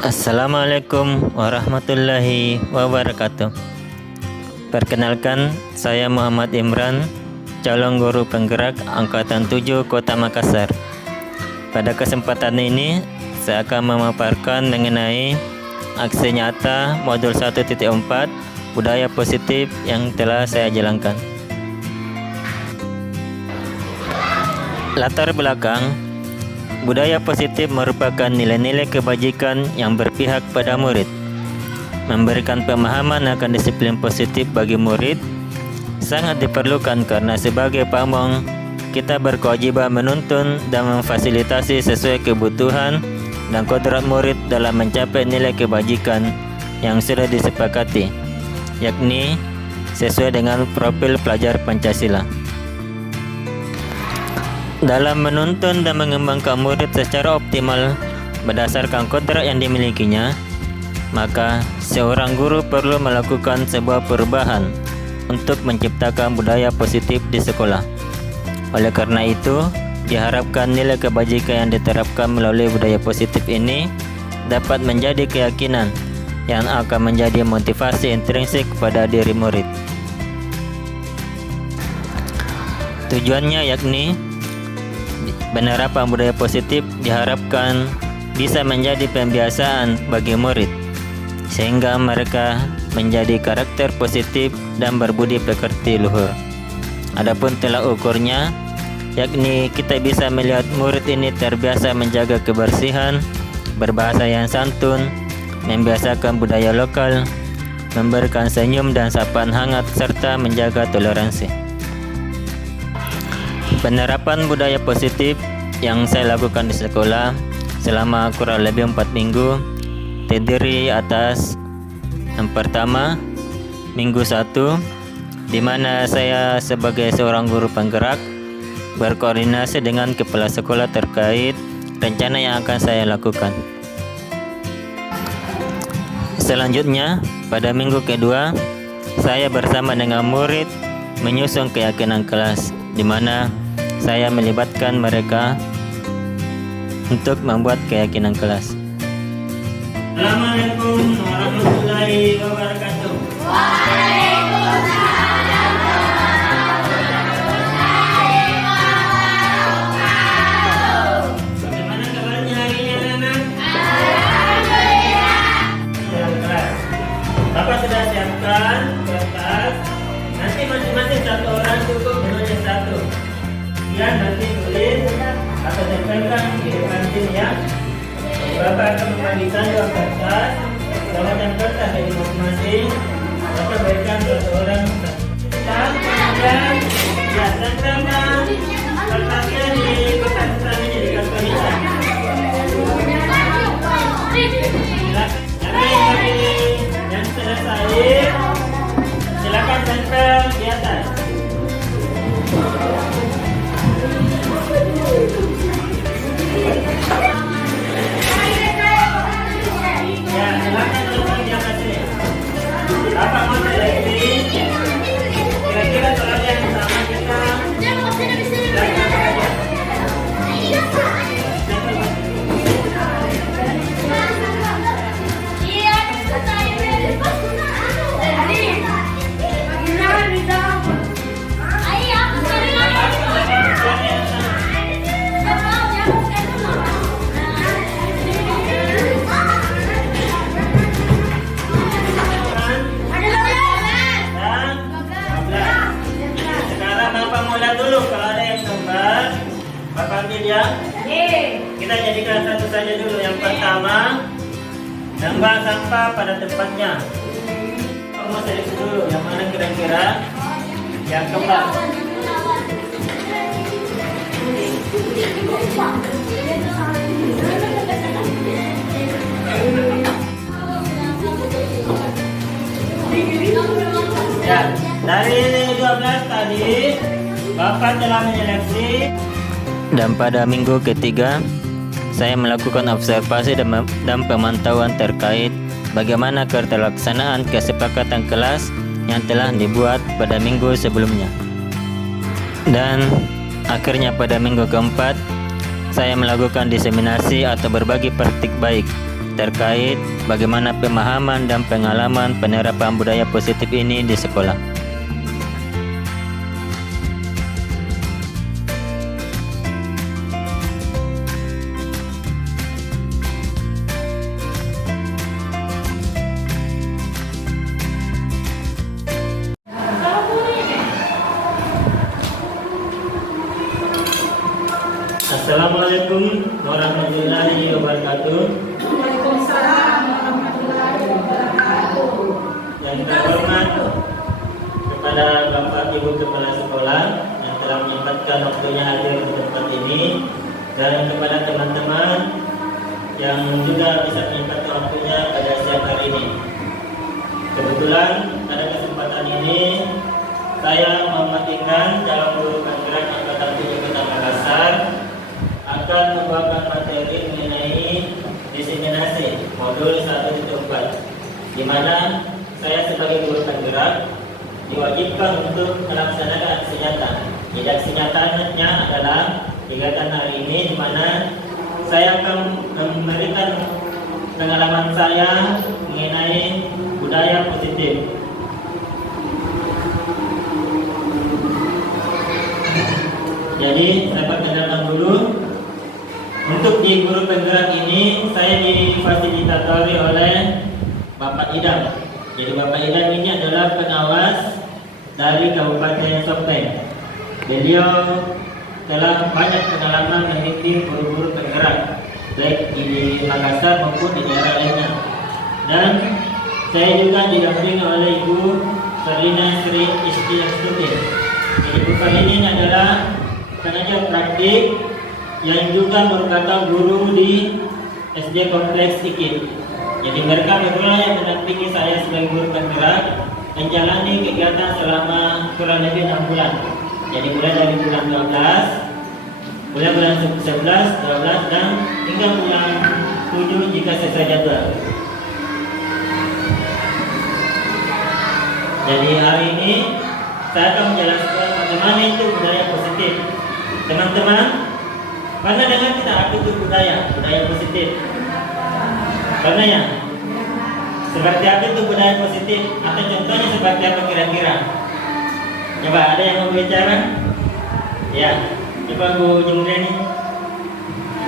Assalamualaikum warahmatullahi wabarakatuh. Perkenalkan, saya Muhammad Imran, calon guru penggerak Angkatan 7 Kota Makassar. Pada kesempatan ini, saya akan memaparkan mengenai aksi nyata modul 1.4 budaya positif yang telah saya jalankan. Latar belakang: budaya positif merupakan nilai-nilai kebajikan yang berpihak pada murid, memberikan pemahaman akan disiplin positif bagi murid. Sangat diperlukan karena sebagai pamong, kita berkewajiban menuntun dan memfasilitasi sesuai kebutuhan dan kodrat murid dalam mencapai nilai kebajikan yang sudah disepakati, yakni sesuai dengan profil pelajar Pancasila. Dalam menuntun dan mengembangkan murid secara optimal berdasarkan kodrat yang dimilikinya, maka seorang guru perlu melakukan sebuah perubahan untuk menciptakan budaya positif di sekolah. Oleh karena itu, diharapkan nilai kebajikan yang diterapkan melalui budaya positif ini dapat menjadi keyakinan yang akan menjadi motivasi intrinsik pada diri murid. Tujuannya yakni penerapan budaya positif diharapkan bisa menjadi pembiasaan bagi murid, sehingga mereka menjadi karakter positif dan berbudi pekerti luhur. Adapun tolak ukurnya, yakni kita bisa melihat murid ini terbiasa menjaga kebersihan, berbahasa yang santun, membiasakan budaya lokal, memberikan senyum dan sapaan hangat, serta menjaga toleransi. Penerapan budaya positif yang saya lakukan di sekolah selama kurang lebih 4 minggu terdiri atas yang pertama, minggu 1, di mana saya sebagai seorang guru penggerak berkoordinasi dengan kepala sekolah terkait rencana yang akan saya lakukan. Selanjutnya, pada minggu kedua, saya bersama dengan murid menyusun keyakinan kelas, di mana saya melibatkan mereka untuk membuat keyakinan kelas. Assalamualaikum warahmatullahi wabarakatuh. Bagaimana kabarnya hari ini anak-anak? Alhamdulillah. Bapak sudah siapkan kertas. Nanti masing-masing satu orang cukup menulis satu. Dan nanti tulis atau tempelkan di depan sini ya. Bapak akan membagikan 2 kertas, sama kertas dari masing-masing. Bapak berikan satu orang. Dan ya, sama kertasnya di kertas ini di kertas ini. Yang selesai, silakan tempel di atas. Ya, silakan telepon di atas ini. Bapak mau seleksi. Kira-kira soal yang sama kita. Silakan saja. Ya, kita jadikan satu saja dulu. Yang pertama, nambah sampah pada tempatnya. Kamu seleksi dulu yang mana kira-kira yang kembang. Ya, dari 12 tadi Bapak telah menyeleksi. Dan pada minggu ketiga, saya melakukan observasi dan pemantauan terkait bagaimana keterlaksanaan kesepakatan kelas yang telah dibuat pada minggu sebelumnya. Dan akhirnya pada minggu keempat, saya melakukan diseminasi atau berbagi praktik baik terkait bagaimana pemahaman dan pengalaman penerapan budaya positif ini di sekolah. Assalamualaikum warahmatullahi wabarakatuh. Waalaikumsalam warahmatullahi wabarakatuh. Yang terhormat kepada Bapak Ibu Kepala Sekolah yang telah menyempatkan waktunya hadir di tempat ini, dan kepada teman-teman yang juga bisa menyempatkan waktunya pada siang hari ini. Kebetulan pada kesempatan ini saya mematikan calon guru penggerak Angkatan 7 Kota Makassar akan membawakan materi mengenai diseminasi modul 1.4, di mana saya sebagai guru penggerak diwajibkan untuk melaksanakan aksi nyata. Jadi aksi nyatanya adalah kegiatan hari ini, di mana saya akan memberikan pengalaman saya mengenai budaya positif. Jadi saya perkenalkan dulu. Untuk di guru penggerak ini saya difasilitatori oleh Bapak Idam. Jadi Bapak Idam ini adalah pengawas dari Kabupaten Sopeng. Beliau telah banyak pengalaman memimpin guru-guru penggerak baik di Makassar maupun di daerah lainnya. Dan saya juga didampingi oleh Ibu Ferlina Sri Isti Astuti. Jadi Ibu Ferlina ini adalah pengajar praktik yang juga merupakan guru di SD Kompleks IKIP. Jadi mereka berdua yang mendampingi saya sebagai guru penggerak menjalani kegiatan selama kurang lebih 6 bulan. Jadi mulai dari bulan 12, bulan 11, 12, dan hingga bulan 7 jika selesai jadwal. Jadi hari ini saya akan menjelaskan bagaimana itu budaya positif. Teman-teman, pernah dengar kita arti itu budaya positif? Pernah ya? Seperti apa itu budaya positif? Atau contohnya seperti apa kira-kira? Coba ada yang mau bicara? Ya, coba Bu Jumriani.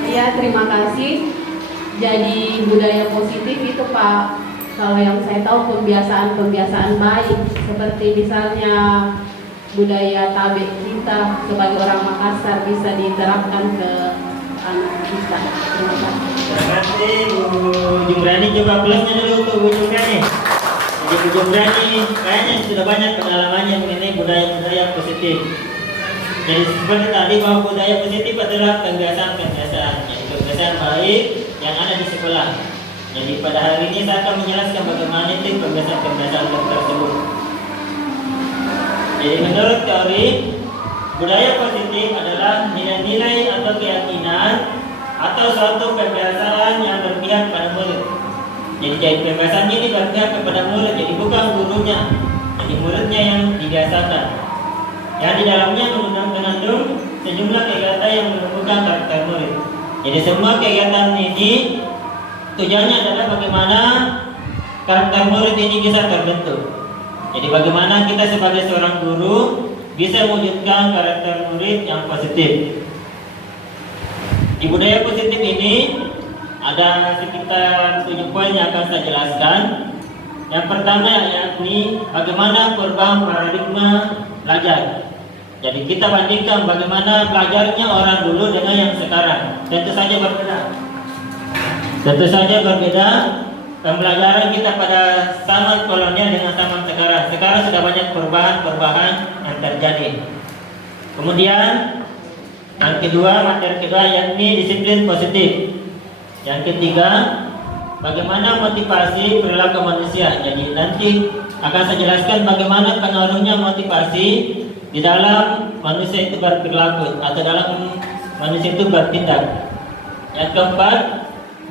Iya, terima kasih. Jadi budaya positif itu Pak, kalau yang saya tahu pembiasaan baik, seperti misalnya budaya tabik kita sebagai orang Makassar bisa diterapkan ke anak kita. Terima kasih. Terima kasih Bu Jumriani. Coba plusnya dulu untuk Bu Jumriani. Jadi Bu Jumriani kayaknya sudah banyak pengalamannya mengenai budaya-budaya positif. Jadi seperti tadi bahwa budaya positif adalah pembiasaan-pembiasaan, yaitu pembiasaan baik yang ada di sekolah. Jadi pada hari ini saya akan menjelaskan bagaimana itu pembiasaan-pembiasaan tersebut. Jadi menurut teori, budaya positif adalah nilai-nilai atau keyakinan atau suatu kebiasaan yang berpihak pada murid. Jadi kebiasaan ini berpihak kepada murid, jadi bukan gurunya, jadi muridnya yang dibiasakan. Yang di dalamnya mengandung sejumlah kegiatan yang menumbuhkan karakter murid. Jadi semua kegiatan ini tujuannya adalah bagaimana karakter murid ini bisa terbentuk. Jadi bagaimana kita sebagai seorang guru bisa mewujudkan karakter murid yang positif. Di budaya positif ini ada sekitar 7 poin yang akan saya jelaskan. Yang pertama yakni bagaimana perubahan paradigma belajar. Jadi kita bandingkan bagaimana belajarnya orang dulu dengan yang sekarang. Tentu saja berbeda. Pembelajaran kita pada zaman kolonial dengan zaman sekarang. Sekarang sudah banyak perubahan yang terjadi. Kemudian yang kedua, materi kedua yakni disiplin positif. Yang ketiga, bagaimana motivasi perilaku manusia. Jadi nanti akan saya jelaskan bagaimana pengaruhnya motivasi di dalam manusia itu berperilaku atau dalam manusia itu bertindak. Yang keempat,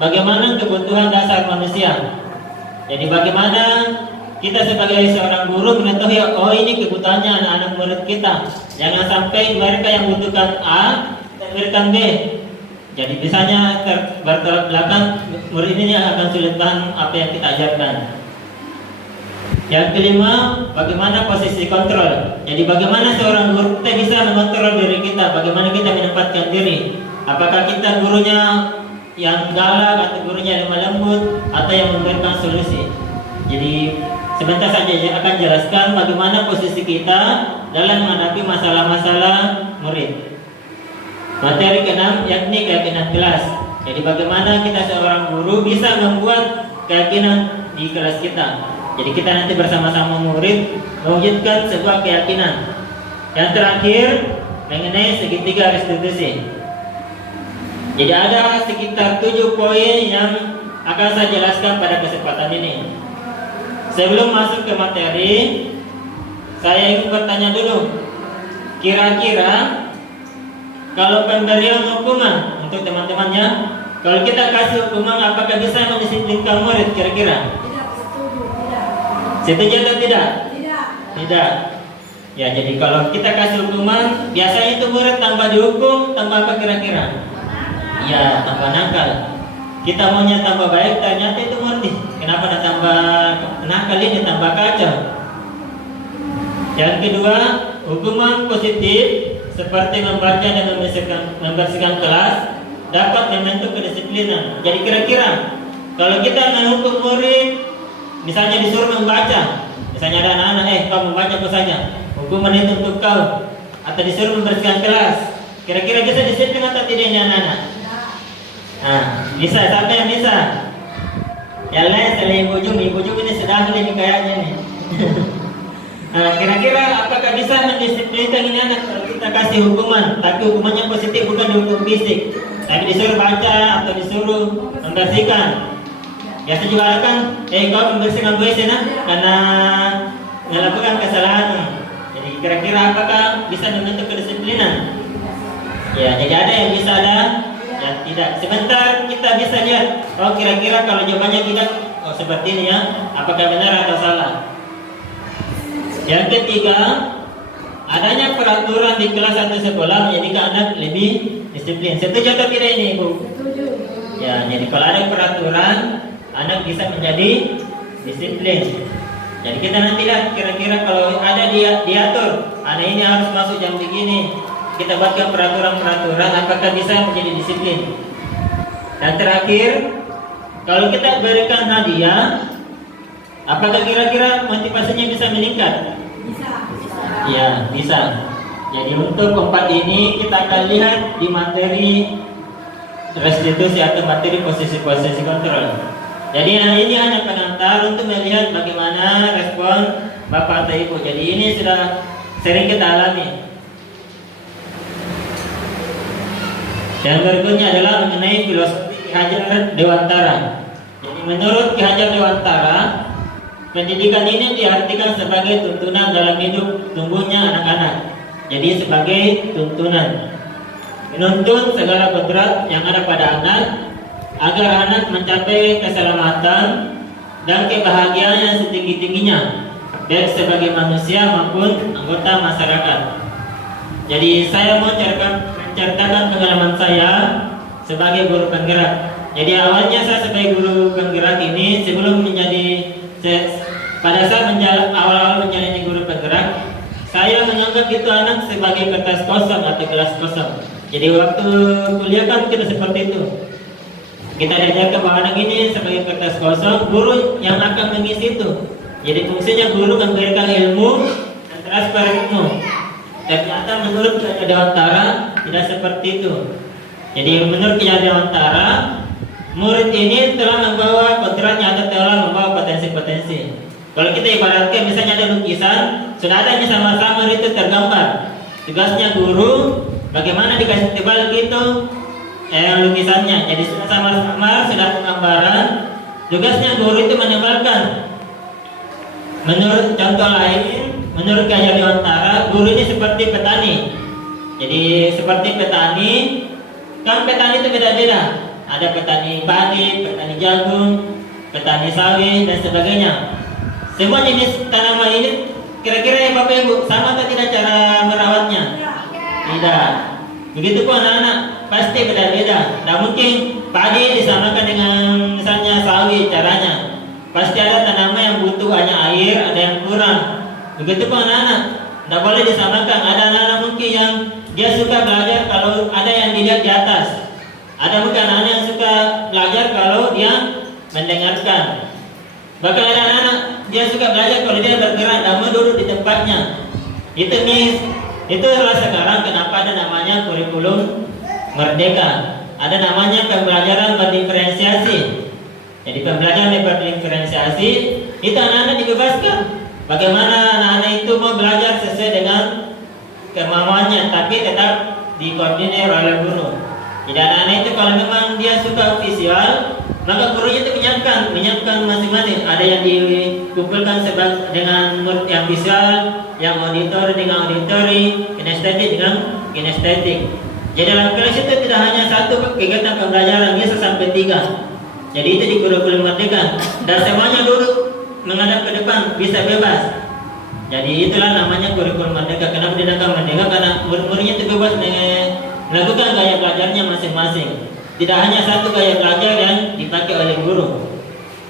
bagaimana kebutuhan dasar manusia. Jadi bagaimana kita sebagai seorang guru mengetahui ini kebutuhannya anak-anak murid kita. Jangan sampai mereka yang butuhkan A dan memberikan B. Jadi misalnya bertolak belakang, murid ini akan sulit paham apa yang kita ajarkan. Yang kelima, bagaimana posisi kontrol. Jadi bagaimana seorang guru kita bisa mengontrol diri kita, bagaimana kita menempatkan diri. Apakah kita gurunya yang galak atau gurunya lemah lembut atau yang memberikan solusi. Jadi sebentar saja saya akan jelaskan bagaimana posisi kita dalam menghadapi masalah-masalah murid. Materi ke-6 yakni keyakinan kelas. Jadi bagaimana kita seorang guru bisa membuat keyakinan di kelas kita. Jadi kita nanti bersama-sama murid mewujudkan sebuah keyakinan. Yang terakhir mengenai segitiga restitusi. Jadi ada sekitar 7 poin yang akan saya jelaskan pada kesempatan ini. Sebelum masuk ke materi, saya ingin bertanya dulu. Kira-kira kalau pemberian hukuman untuk teman-temannya, kalau kita kasih hukuman apakah bisa mendisiplinkan murid kira-kira? Setuju atau tidak? Tidak. Ya, jadi kalau kita kasih hukuman, biasanya itu murid tambah dihukum, tambah apa kira-kira? Ya, tambah nakal. Kita maunya tambah baik, ternyata itu murid. Kenapa ada tambah nakal ini, tambah kacau? Yang kedua, hukuman positif seperti membaca dan membersihkan kelas dapat membentuk kedisiplinan. Jadi kira-kira kalau kita menghukum murid, misalnya disuruh membaca, misalnya ada anak-anak, kau membaca apa saja, hukuman itu untuk kau, atau disuruh membersihkan kelas, kira-kira bisa disiplin atau tidak ini anak-anak? Nah, bisa, siapa yang bisa? Yang lain selain ibu Jum ini sudah ahli nih kayaknya nih. Nah, kira-kira apakah bisa mendisiplinkan ini anak kalau kita kasih hukuman, tapi hukumannya positif, bukan dihukum fisik, tapi disuruh baca atau disuruh membersihkan. Biasa juga kan, kau membersihkan WC karena melakukan kesalahan. Jadi kira-kira apakah bisa membentuk kedisiplinan? Ya, jadi ada yang bisa, ada yang tidak. Sebentar kita bisa lihat. Oh, kira-kira kalau jawabannya tidak, oh seperti ini ya, apakah benar atau salah? Yang ketiga, adanya peraturan di kelas atau sekolah menjadikan anak lebih disiplin. Setuju atau tidak ini, Ibu? Setuju. Ya, jadi kalau ada peraturan, anak bisa menjadi disiplin. Jadi kita nanti lihat kira-kira kalau ada diatur, anak ini harus masuk jam begini, kita buatkan peraturan-peraturan, apakah bisa menjadi disiplin. Dan terakhir, kalau kita berikan hadiah, apakah kira-kira motivasinya bisa meningkat? Bisa. Ya, bisa. Jadi untuk keempat ini kita akan lihat di materi restitusi atau materi posisi-posisi kontrol. Jadi ini hanya pengantar untuk melihat bagaimana respon Bapak atau Ibu. Jadi ini sudah sering kita alami. Yang berikutnya adalah mengenai filosofi Ki Hajar Dewantara. Jadi menurut Ki Hajar Dewantara, pendidikan ini diartikan sebagai tuntunan dalam hidup tumbuhnya anak-anak. Jadi sebagai tuntunan, menuntun segala kodrat yang ada pada anak agar anak mencapai keselamatan dan kebahagiaan yang setinggi-tingginya, baik sebagai manusia maupun anggota masyarakat. Jadi saya mau menceritakan pengalaman saya sebagai guru penggerak. Jadi awalnya saya sebagai guru penggerak ini, sebelum pada saat awal-awal menjalani guru penggerak, saya menganggap itu anak sebagai kertas kosong atau gelas kosong. Jadi waktu kuliah kan kita seperti itu. Kita diajarkan bahwa anak ini sebagai kertas kosong, guru yang akan mengisi itu. Jadi fungsinya guru memberikan ilmu dan transfer ilmu. Ternyata menurut Ki Hajar Dewantara tidak seperti itu. Jadi menurut Ki Hajar Dewantara, murid ini telah membawa kodratnya atau telah membawa potensi-potensi. Kalau kita ibaratkan misalnya ada lukisan, sudah ada sama-sama itu tergambar. Tugasnya guru bagaimana dikasih tebal gitu lukisannya. Jadi sudah sama-sama sudah penggambaran. Tugasnya guru itu menebalkan. Menurut contoh lain, menurut Ki Hajar Dewantara, guru ini seperti petani. Jadi seperti petani, kan petani itu beda-beda. Ada petani padi, petani jagung, petani sawit dan sebagainya. Semua jenis tanaman ini kira-kira ya Bapak Ibu sama atau tidak cara merawatnya? Tidak. Begitu pun anak-anak. pasti beda-beda. Tidak mungkin padi disamakan dengan misalnya sawit caranya. Pasti ada tanaman yang butuh banyak air, ada yang kurang. Begitu pun anak-anak, tidak boleh disamakan. Ada anak-anak mungkin yang dia suka belajar kalau ada yang dilihat di atas. Ada mungkin anak-anak yang suka belajar kalau dia mendengarkan. Bahkan ada anak-anak dia suka belajar kalau dia bergerak, tidak mau duduk di tempatnya. Itulah sekarang kenapa ada namanya kurikulum merdeka. Ada namanya pembelajaran berdiferensiasi. Jadi pembelajaran berdiferensiasi itu anak-anak dibebaskan. Bagaimana anak-anak itu mau belajar sesuai dengan kemauannya, tapi tetap dikoordinir oleh guru. Jadi anak-anak itu kalau memang dia suka visual, maka gurunya itu menyiapkan masing-masing. Ada yang dikumpulkan dengan murid yang visual, yang auditori dengan auditori, kinestetik dengan kinestetik. Jadi dalam kelas itu tidak hanya satu kegiatan pembelajaran, bisa sampai 3. Jadi itu di kurikulum merdeka. Dan semuanya duduk menghadap ke depan, bisa bebas. Jadi itulah namanya kurikulum merdeka. Kenapa dinamakan merdeka? Karena murid-muridnya itu bebas melakukan gaya belajarnya masing-masing. Tidak hanya satu gaya belajar yang dipakai oleh guru.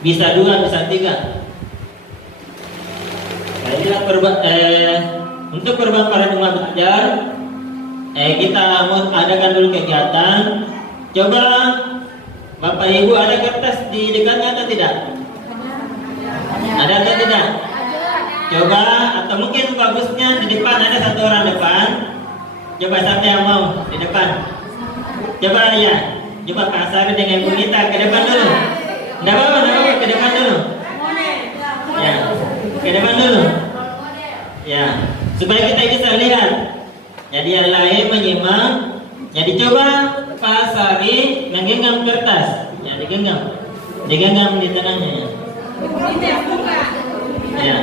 Bisa 2, bisa 3. Nah, inilah untuk perubahan paradigma belajar. Kita mau adakan dulu kegiatan. Coba Bapak Ibu ada kertas di dekatnya atau tidak? Ada atau tidak? Coba, atau mungkin bagusnya di depan ada satu orang depan. Coba siapa yang mau di depan? Coba ya. Coba Pak Sari dengan Bu Nita ke depan dulu. Tidak apa-apa, ke depan dulu. Ya, ke depan dulu. Ya, supaya kita bisa lihat. Jadi yang lain menyimak. Jadi coba Pak Sari menggenggam kertas. Ya, digenggam di tangannya ya. Ya.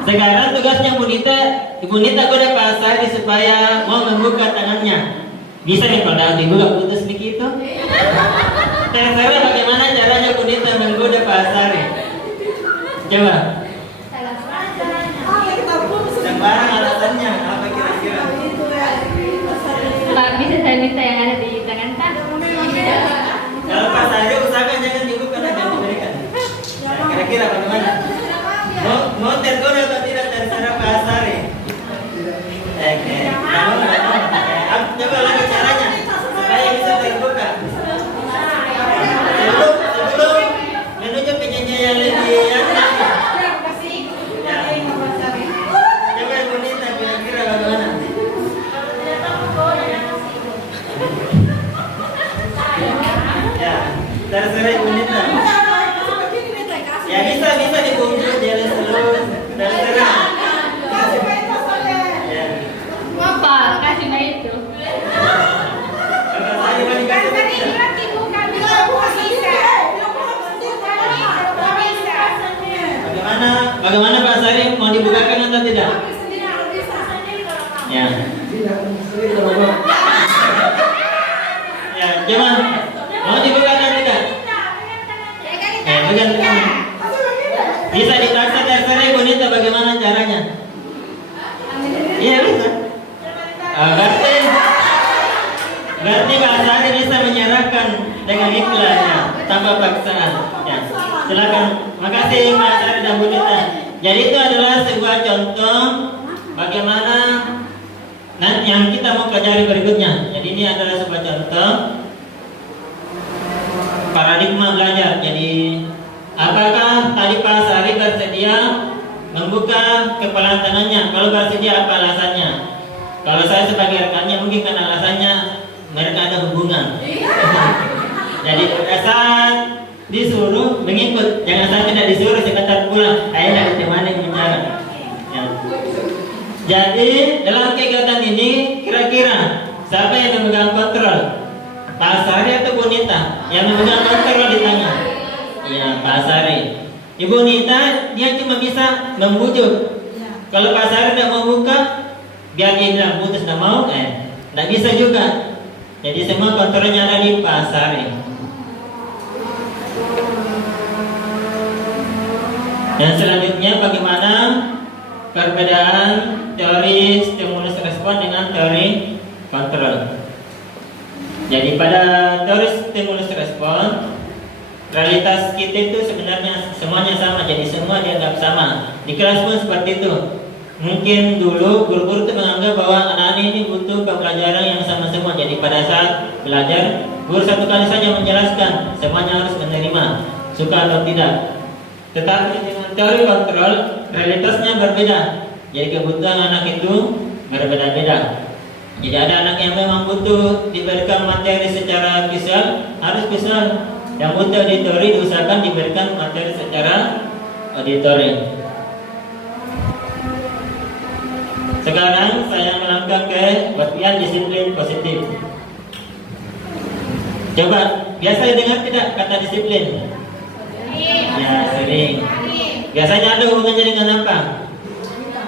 Sekarang tugasnya Bu Nita goda Pak Sari supaya mau membuka tangannya. Bisa nih kalau dibuka putus begitu. Terserah bagaimana caranya Bu Nita menggoda Pak Sari. Coba. Sembarang alasannya apa kira-kira? Pak, bisa saya minta yang ada di tangan Pak? Kalau Pak Sari usahakan jangan dibuka dan diberikan. Kira-kira bagaimana? Mau tergoda atau tidak terserah Pak Sari. Oke. Coba lagi caranya supaya bisa terbuka. Sebelum menuju penyanyi yang lebih enak. Coba Ibu Nita kira-kira bagaimana? Ya, terserah Ibu Nita. Ya bisa dibungkus jalan terus. Terserah. Ya. Pak, kasih nah itu. Kalau saya balik kasih bisa. Bagaimana Pak Sari mau dibukakan atau tidak? Ya. Ya, coba mau dibukakan tidak? Bukan. Bisa dipaksa terserah Ibu Nita bagaimana caranya? Iya bisa. Berarti Pak Sari bisa menyerahkan dengan ikhlas ya, tanpa paksaan. Ya. Silakan. Makasih Pak Sari dan Bu Nita. Jadi itu adalah sebuah contoh bagaimana yang kita mau pelajari berikutnya. Jadi ini adalah sebuah contoh paradigma belajar. Jadi apakah tadi Pak Sari bersedia membuka kepala tangannya? Kalau bersedia apa alasannya? Kalau saya sebagai rekannya mungkin karena alasannya mereka ada hubungan. Jadi pada saat disuruh mengikut, jangan sampai tidak disuruh sebentar pulang. Saya tidak ditemani bicara. Ya. Jadi dalam kegiatan ini kira-kira siapa yang memegang kontrol? Pak Sari atau Bu Nita yang memegang kontrol di tangan? Iya, Pak Sari. Ibu Nita dia cuma bisa membujuk. Kalau Pak Sari tidak mau buka, biar dia bilang putus tidak mau, tidak bisa juga. Jadi semua kontrolnya ada di Pak Sari. Dan selanjutnya bagaimana perbedaan teori stimulus respon dengan teori kontrol. Jadi pada teori stimulus respon, realitas kita itu sebenarnya semuanya sama, jadi semua dianggap sama. Di kelas pun seperti itu. Mungkin dulu guru-guru itu menganggap bahwa anak-anak ini butuh pembelajaran yang sama semua. Jadi pada saat belajar, guru satu kali saja menjelaskan, semuanya harus menerima, suka atau tidak. Tetapi dengan teori kontrol, realitasnya berbeda. Jadi kebutuhan anak itu berbeda-beda. Jadi ada anak yang memang butuh diberikan materi secara visual, harus visual. Yang butuh auditori diusahakan diberikan materi secara auditori. Sekarang saya melangkah ke bagian disiplin positif. Coba, biasa dengar tidak kata disiplin? Ya, sering. Biasanya ada hubungannya dengan apa?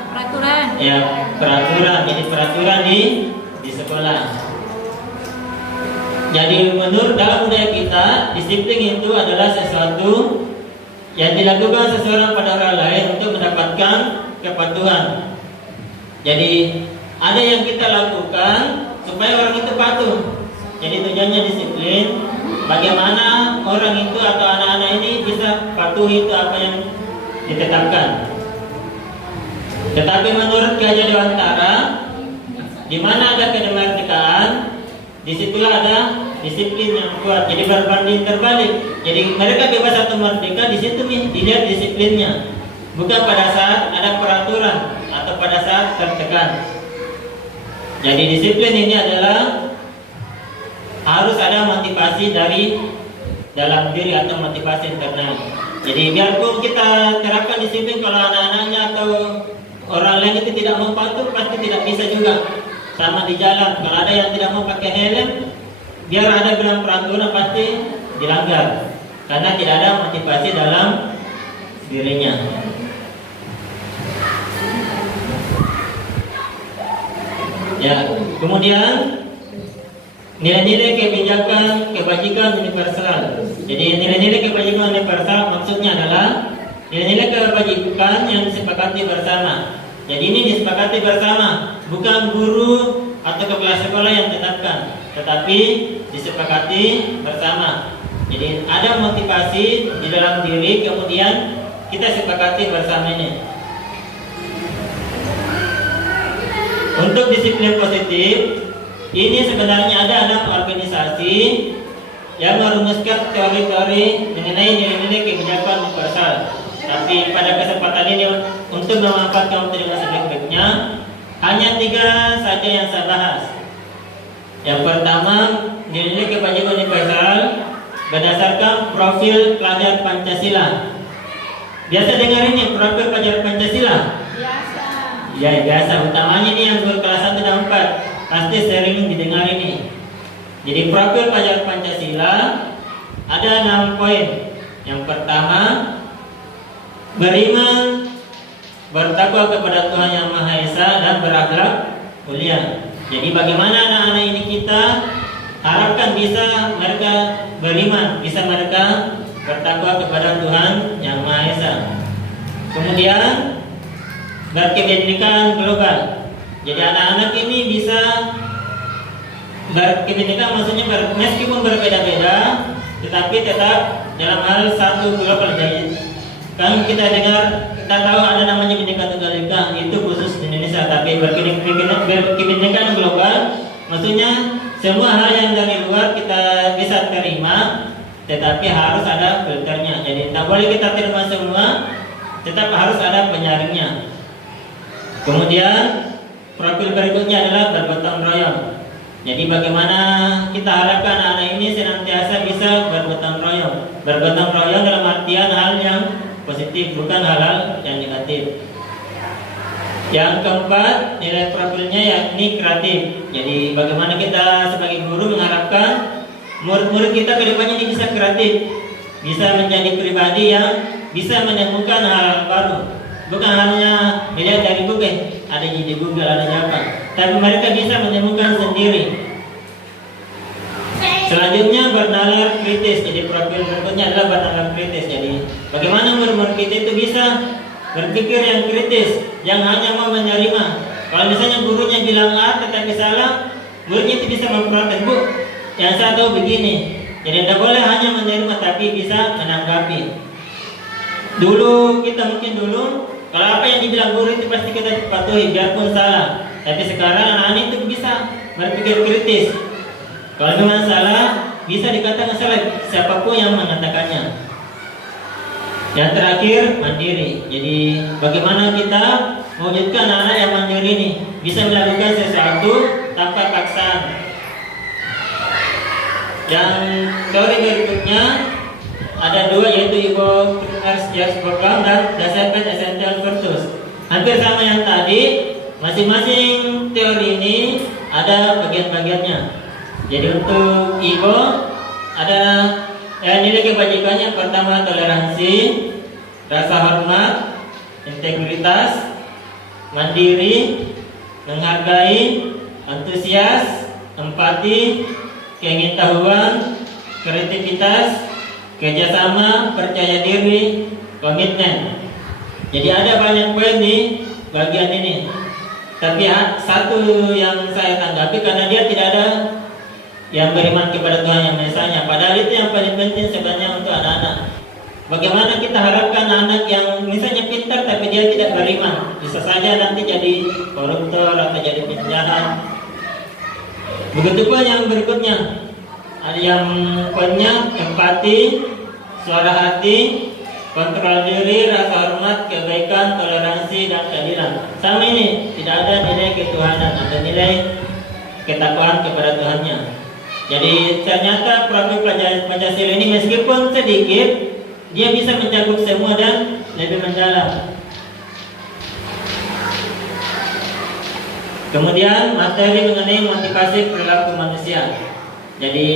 Peraturan. Ya, peraturan. Jadi peraturan di sekolah. Jadi menurut dalam budaya kita, disiplin itu adalah sesuatu yang dilakukan seseorang pada orang lain untuk mendapatkan kepatuhan. Jadi ada yang kita lakukan supaya orang itu patuh. Jadi tujuannya disiplin. Bagaimana orang itu atau anak-anak ini bisa patuhi itu apa yang ditetapkan. Tetapi menurut Gajah Dewantara, di mana ada kemerdekaan, disitulah ada disiplin yang kuat. Jadi berbanding terbalik. Jadi mereka bebas atau merdeka, di situ nih dilihat disiplinnya. Bukan pada saat ada peraturan atau pada saat tertekan. Jadi disiplin ini adalah harus ada motivasi dari dalam diri atau motivasi internal. Jadi biarpun kita terapkan disiplin, kalau anak-anaknya atau orang lain itu tidak mau patuh, pasti tidak bisa juga. Sama di jalan, kalau ada yang tidak mau pakai helm, biar ada dalam peraturan pasti dilanggar, karena tidak ada motivasi dalam dirinya. Ya, kemudian nilai-nilai kebajikan universal. Jadi nilai-nilai kebajikan universal maksudnya adalah nilai-nilai kebajikan yang disepakati bersama. Jadi ini disepakati bersama, bukan guru atau kepala sekolah yang tetapkan, tetapi disepakati bersama. Jadi ada motivasi di dalam diri, kemudian kita sepakati bersama ini. Untuk disiplin positif, ini sebenarnya ada 6 organisasi yang merumuskan teori-teori mengenai nilai-nilai kebijakan universal. Tapi pada kesempatan ini untuk memanfaatkan waktu dengan sebaik-baiknya, hanya 3 saja yang saya bahas. Yang pertama, nilai-nilai kebijakan universal berdasarkan profil pelajar Pancasila. Biasa dengar ini profil pelajar Pancasila? Ya, biasa. Utamanya ini yang kelas 1 dan 4 pasti sering didengar ini. Jadi profil pelajar Pancasila ada 6 poin. Yang pertama, beriman, bertakwa kepada Tuhan Yang Maha Esa, dan berakhlak mulia. Jadi bagaimana anak-anak ini kita harapkan bisa mereka beriman, bisa mereka bertakwa kepada Tuhan Yang Maha Esa. Kemudian berkebinekaan global. Jadi anak-anak ini bisa berkebinekaan, maksudnya meskipun berbeda-beda, tetapi tetap dalam hal satu global. Jadi kan kita dengar, kita tahu ada namanya Bhinneka Tunggal Ika, itu khusus di Indonesia. Tapi berkebinekaan global, maksudnya semua hal yang dari luar kita bisa terima, tetapi harus ada filternya. Jadi tidak boleh kita terima semua, tetap harus ada penyaringnya. Kemudian profil berikutnya adalah bergotong royong. Jadi bagaimana kita harapkan anak ini senantiasa bisa bergotong royong. Bergotong royong dalam artian hal yang positif, bukan hal-hal yang negatif. Yang keempat, nilai profilnya yakni kreatif. Jadi bagaimana kita sebagai guru mengharapkan murid-murid kita ke depannya ini bisa kreatif, bisa menjadi pribadi yang bisa menemukan hal-hal baru. Bukan hanya dilihat dari Google, ada di Google, ada di apa, tapi mereka bisa menemukan sendiri. Selanjutnya bernalar kritis. Jadi profil berikutnya adalah bernalar kritis. Jadi bagaimana murid-murid kita itu bisa berpikir yang kritis, yang hanya mau menerima. Kalau misalnya gurunya bilang A tetapi salah, muridnya itu bisa memprotes, Bu, yang saya tahu begini, jadi tidak boleh hanya menerima tapi bisa menanggapi. Dulu kalau apa yang dibilang guru itu pasti kita patuhi biarpun salah. Tapi sekarang anak-anak itu bisa berpikir kritis. Kalau memang salah, bisa dikatakan salah siapapun yang mengatakannya. Yang terakhir, mandiri. Jadi bagaimana kita mewujudkan anak yang mandiri ini bisa melakukan sesuatu tanpa paksaan. Yang teori berikutnya ada dua, yaitu ego primus program dan Dasarpet essential virtues. Hampir sama yang tadi, masing-masing teori ini ada bagian-bagiannya. Jadi untuk ego ada nilai kebajikannya. Pertama, toleransi, rasa hormat, integritas, mandiri, menghargai, antusias, empati, keingintahuan, kreativitas, kerjasama, percaya diri, komitmen. Jadi ada banyak poin di bagian ini. Tapi satu yang saya tanggapi, karena dia tidak ada yang beriman kepada Tuhan yang Maha Esa. Padahal itu yang paling penting sebenarnya untuk anak-anak. Bagaimana kita harapkan anak yang misalnya pintar tapi dia tidak beriman, bisa saja nanti jadi koruptor atau jadi penjahat. Begitu pun yang berikutnya, ada yang poinnya empati, suara hati, kontrol diri, rasa hormat, kebaikan, toleransi, dan keadilan. Sama ini, tidak ada nilai ketuhanan, ada nilai ketakwaan kepada Tuhannya. Jadi ternyata profil Pancasila ini meskipun sedikit, dia bisa mencakup semua dan lebih mendalam. Kemudian materi mengenai motivasi perilaku manusia. Jadi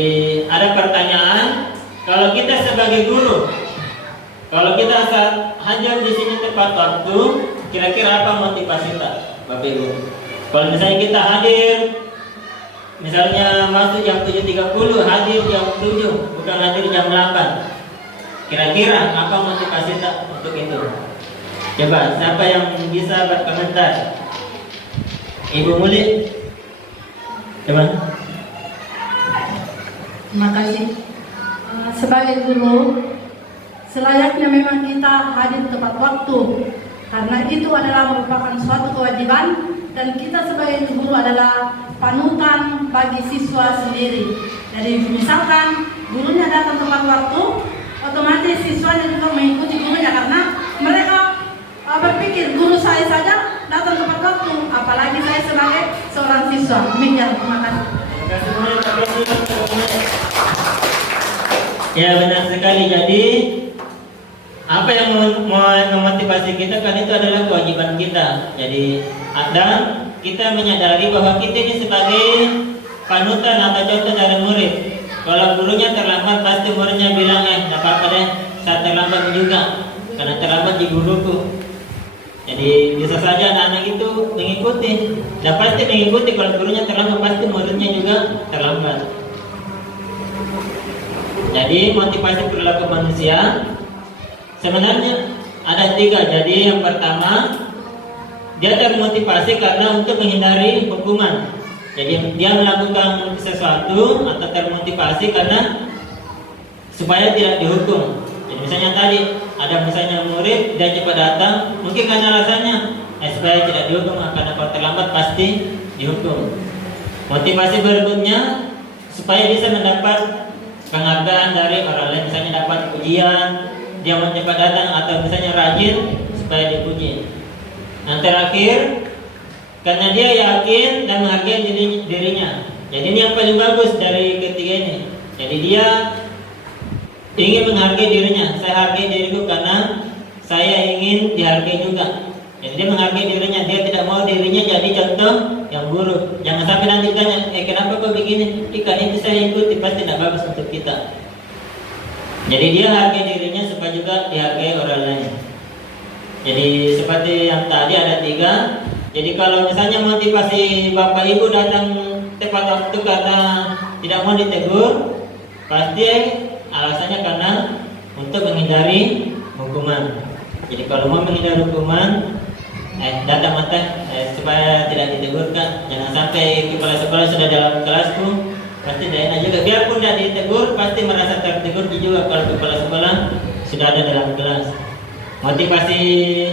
ada pertanyaan, kalau kita sebagai guru, kalau kita hadir di sini tepat waktu, kira-kira apa motivasi kita, Bapak Ibu? Kalau misalnya kita hadir, misalnya masuk jam 7.30, hadir jam 7, bukan hadir jam 8. Kira-kira apa motivasi kita untuk itu? Coba, siapa yang bisa berkomentar? Ibu Muli, coba. Terima kasih. Sebagai guru, selayaknya memang kita hadir tepat waktu, karena itu adalah merupakan suatu kewajiban, dan kita sebagai guru adalah panutan bagi siswa sendiri. Jadi misalkan gurunya datang tepat waktu, otomatis siswanya juga mengikuti gurunya, karena mereka berpikir guru saya saja datang tepat waktu, apalagi saya sebagai seorang siswa. Demikian, terima kasih. Ya, benar sekali. Jadi apa yang memotivasi kita kan itu adalah kewajiban kita. Jadi dan kita menyadari bahwa kita ini sebagai panutan atau contoh dari murid. Kalau gurunya terlambat, pasti muridnya bilang, tidak apa-apa deh, saya terlambat juga, karena terlambat di guruku. Jadi bisa saja anak-anak itu mengikuti, dan pasti mengikuti. Kalau gurunya terlambat, pasti muridnya juga terlambat. Jadi motivasi perilaku manusia sebenarnya ada 3. Jadi yang pertama, dia termotivasi karena untuk menghindari hukuman. Jadi dia melakukan sesuatu atau termotivasi karena supaya tidak dihukum. Jadi misalnya tadi ada misalnya murid dan cepat datang, mungkin karena alasannya supaya tidak dihukum, karena kalau terlambat pasti dihukum. Motivasi berikutnya supaya bisa mendapat penghargaan dari orang lain, misalnya dapat pujian, dia mau cepat datang, atau misalnya rajin supaya dipuji. Yang terakhir, karena dia yakin dan menghargai dirinya. Jadi ini yang paling bagus dari ketiga ini. Jadi dia ingin menghargai dirinya. Saya hargai diriku karena saya ingin dihargai juga. Jadi dia menghargai dirinya. Dia tidak mau dirinya jadi contoh yang buruk. Jangan sampai nanti ditanya, kenapa kok begini? Ikan itu saya ikuti, pasti tidak bagus untuk kita. Jadi dia hargai dirinya supaya juga dihargai orang lain. Jadi seperti yang tadi ada 3. Jadi kalau misalnya motivasi Bapak Ibu datang tepat waktu karena tidak mau ditegur, pasti alasannya karena untuk menghindari hukuman. Jadi kalau mau menghindari hukuman, datang supaya tidak ditegur kan. Jangan sampai kepala sekolah sudah dalam kelasku, pasti tidak enak juga. Biarpun tidak ditegur, pasti merasa tertegur juga kalau kepala sekolah sudah ada dalam kelas. Motivasi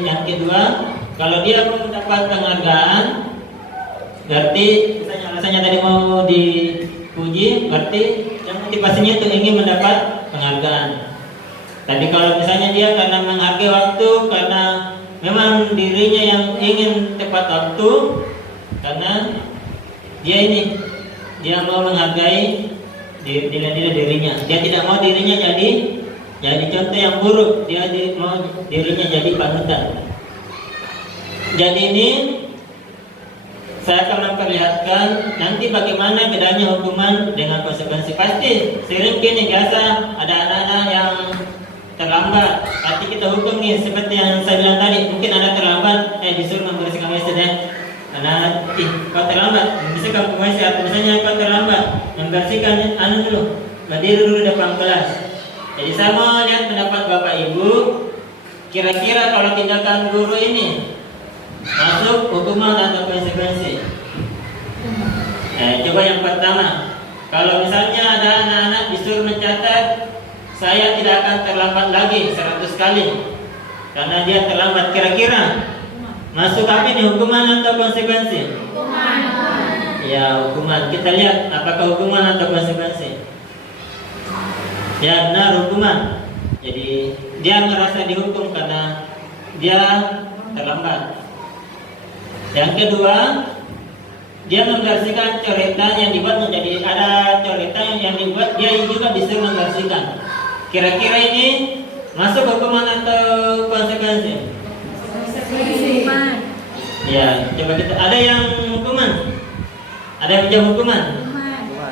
yang kedua, kalau dia mau mendapat penghargaan, berarti misalnya alasannya tadi mau dipuji, berarti yang motivasinya itu ingin mendapat penghargaan. Tapi kalau misalnya dia karena menghargai waktu, karena memang dirinya yang ingin tepat waktu, karena dia mau menghargai nilai-nilai dirinya. Dia tidak mau dirinya jadi contoh yang buruk. Dia mau dirinya jadi panutan. Jadi ini saya akan memperlihatkan nanti bagaimana bedanya hukuman dengan konsekuensi. Pasti sering gini, biasa ada anak-anak yang terlambat, pasti kita hukum nih seperti yang saya bilang tadi. Mungkin ada terlambat, disuruh membersihkan WC deh. Karena kau terlambat, bisa kamu WC, atau misalnya kau terlambat membersihkan dulu, berdiri dulu depan kelas. Jadi saya mau lihat pendapat Bapak Ibu, kira-kira kalau tindakan guru ini masuk hukuman atau konsekuensi? Coba yang pertama, kalau misalnya ada anak-anak disuruh mencatat, saya tidak akan terlambat lagi 100 kali karena dia terlambat, kira-kira masuk apa ini, hukuman atau konsekuensi? Hukuman. Ya, hukuman. Kita lihat apakah hukuman atau konsekuensi. Ya, benar, hukuman. Jadi dia merasa dihukum karena dia terlambat. Yang kedua, dia membersihkan coretan yang dibuat menjadi, ada coretan yang dibuat, dia juga disuruh membersihkan. Kira-kira ini masuk hukuman atau konsekuensi? Hukuman. Ya, coba kita, ada yang hukuman? Ada yang menjawab hukuman? Hukuman.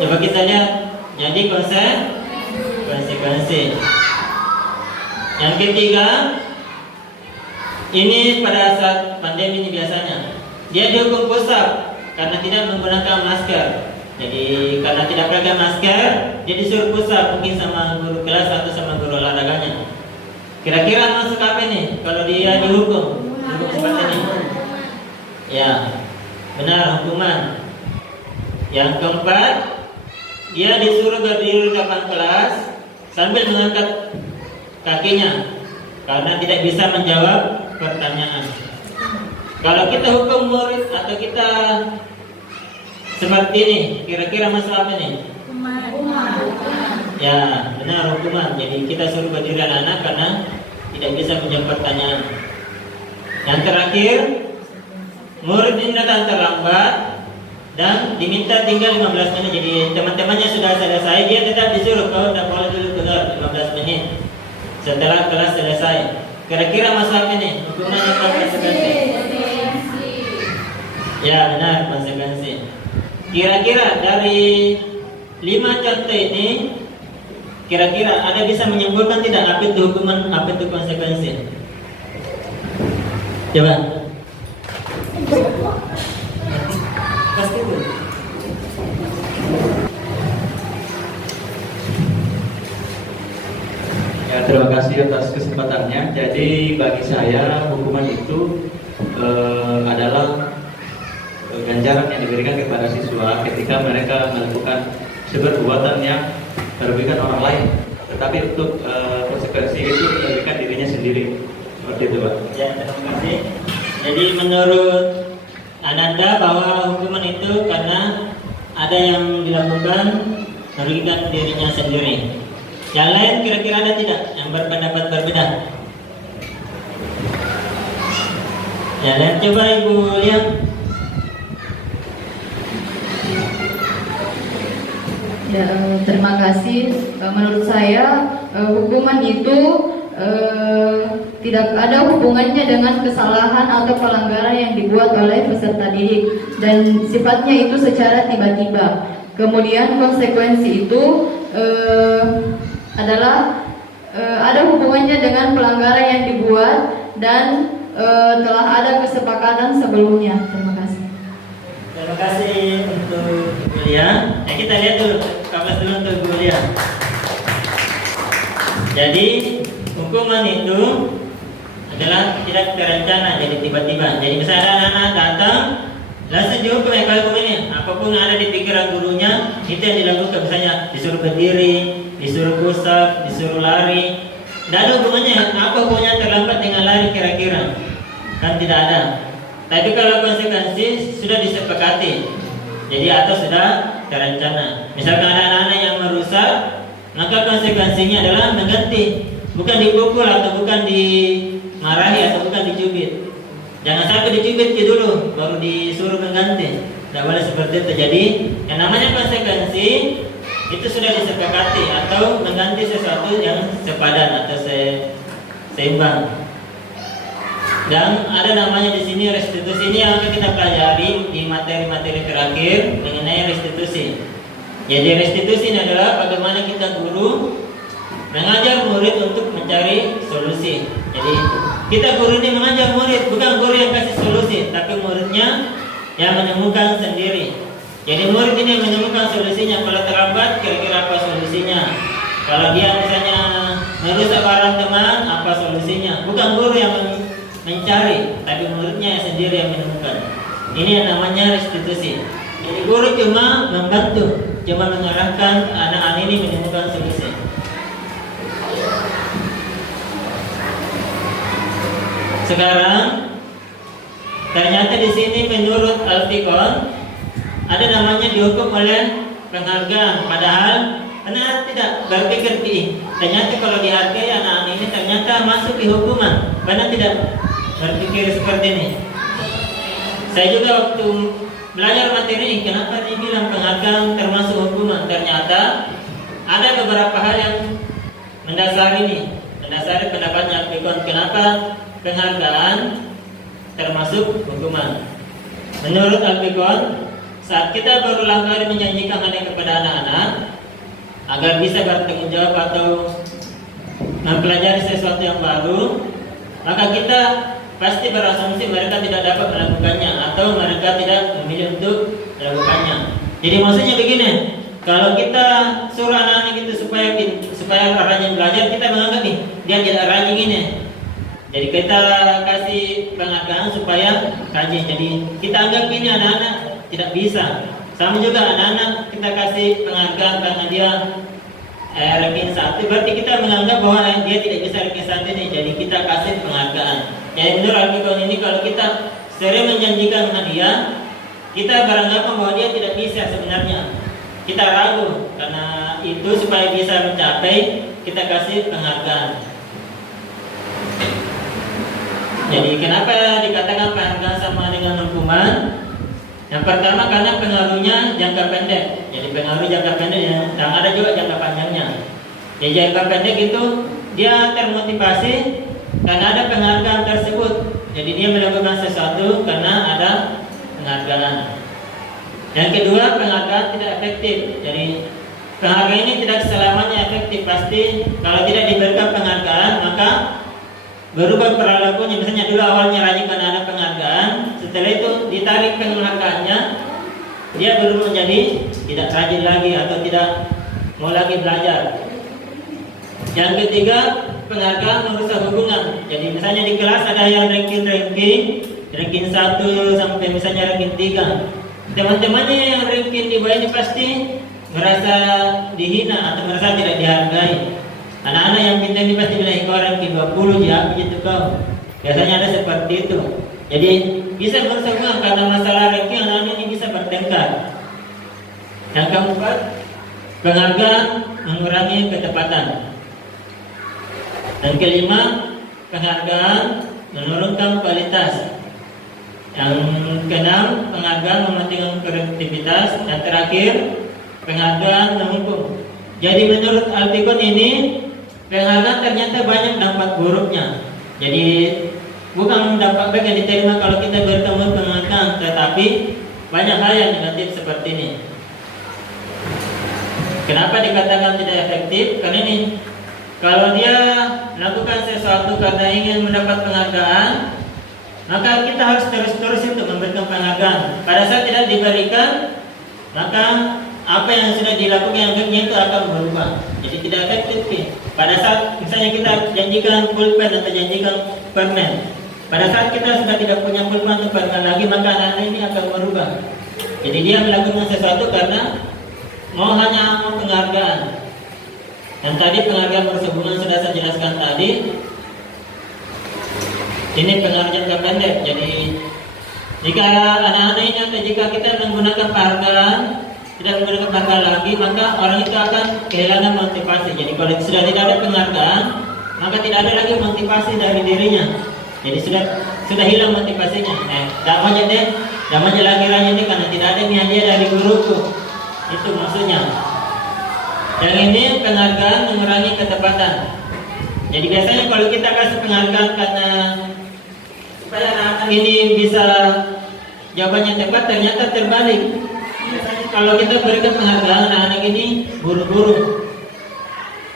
Coba kita lihat. Jadi konsekuensi. Yang ketiga, ini pada saat pandemi ini biasanya dia dihukum pusat karena tidak menggunakan masker. Jadi karena tidak pakai masker, dia disuruh pusat, mungkin sama guru kelas atau sama guru olahraganya. Kira-kira masuk apa nih kalau dia dihukum? Hukum seperti ini? Ya, benar, hukuman. Yang keempat, dia disuruh berdiri di depan kelas sambil mengangkat kakinya karena tidak bisa menjawab pertanyaan. Kalau kita hukum murid atau kita seperti ini, kira-kira masuk apa nih? Hukuman. Ya, benar, hukuman. Jadi kita suruh berdiri anak-anak karena tidak bisa menjawab pertanyaan. Yang terakhir, murid ini datang terlambat dan diminta tinggal 15 menit. Jadi teman-temannya sudah selesai, dia tetap disuruh kau tak boleh dulu keluar 15 menit setelah kelas selesai. Kira-kira masuk apa nih? Hukuman atau konsekuensi? Ya, benar, konsekuensi. Kira-kira dari 5 contoh ini, kira-kira ada bisa menyimpulkan tidak apa itu hukuman, apa itu konsekuensi? Coba. Pasti itu. Ya, terima kasih atas kesempatannya. Jadi bagi saya hukuman itu adalah ganjaran yang diberikan kepada siswa ketika mereka melakukan sebuah perbuatan yang merugikan orang lain. Tetapi untuk konsekuensi itu merugikan dirinya sendiri. Seperti itu, Pak. Ya, terima kasih. Jadi menurut Ananda bahwa hukuman itu karena ada yang dilakukan merugikan dirinya sendiri. Yang lain kira-kira ada tidak yang berpendapat berbeda? Yang lain coba Ibu lihat. Ya, terima kasih. Menurut saya hukuman itu tidak ada hubungannya dengan kesalahan atau pelanggaran yang dibuat oleh peserta didik dan sifatnya itu secara tiba-tiba. Kemudian konsekuensi itu adalah ada hubungannya dengan pelanggaran yang dibuat dan telah ada kesepakatan sebelumnya. Terima kasih. Terima kasih untuk kuliah. Ya, kita lihat dulu, kapas dulu untuk kuliah. Jadi hukuman itu adalah tidak terencana, jadi tiba-tiba. Jadi misalnya ada anak datang langsung dihukum ya kalau ini. Apapun yang ada di pikiran gurunya itu yang dilakukan, misalnya disuruh berdiri, disuruh pusat, disuruh lari. Tidak ada hubungannya apa hubungannya terlambat dengan lari kira-kira, kan tidak ada. Tapi kalau konsekuensi sudah disepakati, jadi atau sudah terencana. Misalkan ada anak-anak yang merusak, maka konsekuensinya adalah mengganti, bukan dipukul atau bukan dimarahi atau bukan dicubit. Jangan sampai dicubit dulu baru disuruh mengganti. Tidak boleh seperti itu. Jadi yang namanya konsekuensi itu sudah disepakati atau mengganti sesuatu yang sepadan atau seimbang. Dan ada namanya di sini restitusi. Ini yang akan kita pelajari di materi-materi terakhir mengenai restitusi. Jadi restitusi ini adalah bagaimana kita guru mengajar murid untuk mencari solusi. Jadi kita guru ini mengajar murid, bukan guru yang kasih solusi, tapi muridnya yang menemukan sendiri. Jadi murid ini yang menemukan solusinya. Kalau terlambat, kira-kira apa solusinya? Kalau dia misalnya merusak barang teman, apa solusinya? Bukan guru yang mencari, tapi muridnya sendiri yang menemukan. Ini yang namanya restitusi. Jadi guru cuma membantu, cuma mengarahkan anak-anak ini menemukan solusi. Sekarang ternyata di sini menurut Alfikon ada namanya dihukum oleh penghargaan, padahal anak tidak berpikir ternyata kalau dihargai anak-anak ini ternyata masuk di hukuman, karena tidak berpikir seperti ini. Saya juga waktu belajar materi ini, kenapa dibilang penghargaan termasuk hukuman? Ternyata ada beberapa hal yang mendasari pendapatnya Alfikon. Kenapa penghargaan termasuk hukuman? Menurut Alfikon, saat kita berulang kali menjanjikan hal kepada anak-anak agar bisa bertanggung jawab atau mempelajari sesuatu yang baru, maka kita pasti berasumsi mereka tidak dapat melakukannya atau mereka tidak memilih untuk melakukannya. Jadi maksudnya begini, kalau kita suruh anak-anak itu supaya rajin belajar, kita menganggap nih dia tidak rajin ini. Jadi kita kasih penghargaan supaya rajin. Jadi kita anggap ini anak-anak tidak bisa. Sama juga anak-anak kita kasih penghargaan karena dia ranking 1, berarti kita menganggap bahwa dia tidak bisa ranking 1 ini. Jadi kita kasih penghargaan. Jadi menurut Alfikon ini, kalau kita sering menjanjikan hadiah, kita beranggapan bahwa dia tidak bisa sebenarnya. Kita ragu, karena itu supaya bisa mencapai kita kasih penghargaan. Jadi kenapa dikatakan penghargaan sama dengan hukuman? Yang pertama karena pengaruhnya jangka pendek. Jadi pengaruh jangka pendek yang ada juga jangka panjangnya. Jadi jangka pendek itu dia termotivasi karena ada penghargaan tersebut. Jadi dia melakukan sesuatu karena ada penghargaan. Yang kedua, penghargaan tidak efektif. Jadi penghargaan ini tidak selamanya efektif. Pasti kalau tidak diberikan penghargaan, maka berubah perilakunya. Misalnya dulu awalnya rajin karena ada penghargaan, setelah itu ditarik penghargaannya, dia berubah menjadi tidak rajin lagi atau tidak mau lagi belajar. Yang ketiga, penghargaan merusak hubungan. Jadi misalnya di kelas ada yang ranking 1 sampai misalnya ranking 3. Teman-temannya yang ranking di bawah ini pasti merasa dihina atau merasa tidak dihargai. Anak-anak yang pintar ini pasti bilang, kau ranking 20 ya, begitu kau. Biasanya ada seperti itu. Jadi bisa merusak hubungan karena masalah ranking, anak-anak ini bisa bertengkar. Yang keempat, penghargaan mengurangi ketepatan. Dan kelima, penghargaan menurunkan kualitas. Yang keenam, penghargaan mementingkan kreativitas. Yang terakhir, penghargaan menghukum. Jadi menurut Alfikon ini, penghargaan ternyata banyak dampak buruknya. Jadi bukan dampak baik yang diterima kalau kita bertemu penghargaan, tetapi banyak hal yang negatif seperti ini. Kenapa dikatakan tidak efektif? Karena ini, kalau dia melakukan sesuatu karena ingin mendapat penghargaan, maka kita harus terus-terus untuk memberikan penghargaan. Pada saat tidak diberikan, maka apa yang sudah dilakukan yang baiknya itu akan berubah. Jadi tidak efektif. Pada saat misalnya kita janjikan pulpen atau janjikan permen, Pada saat kita sudah tidak punya peluang untuk penghargaan lagi, maka anak-anak ini akan berubah. Jadi dia melakukan sesuatu karena hanya mau penghargaan. Dan tadi penghargaan bersehubungan sudah saya jelaskan tadi. Ini penghargaan jangka pendek. Jadi jika anak-anak ini atau jika kita menggunakan penghargaan, tidak menggunakan penghargaan lagi, maka orang itu akan kehilangan motivasi. Jadi kalau sudah tidak ada penghargaan, maka tidak ada lagi motivasi dari dirinya. Jadi sudah hilang motivasinya. Namanya lagi ini karena tidak ada hadiah dari guruku. Itu maksudnya. Yang ini penghargaan mengurangi ketepatan. Jadi biasanya kalau kita kasih penghargaan karena supaya anak-anak ini bisa jawabannya tepat, ternyata terbalik. Biasanya kalau kita berikan penghargaan, anak-anak ini buru-buru.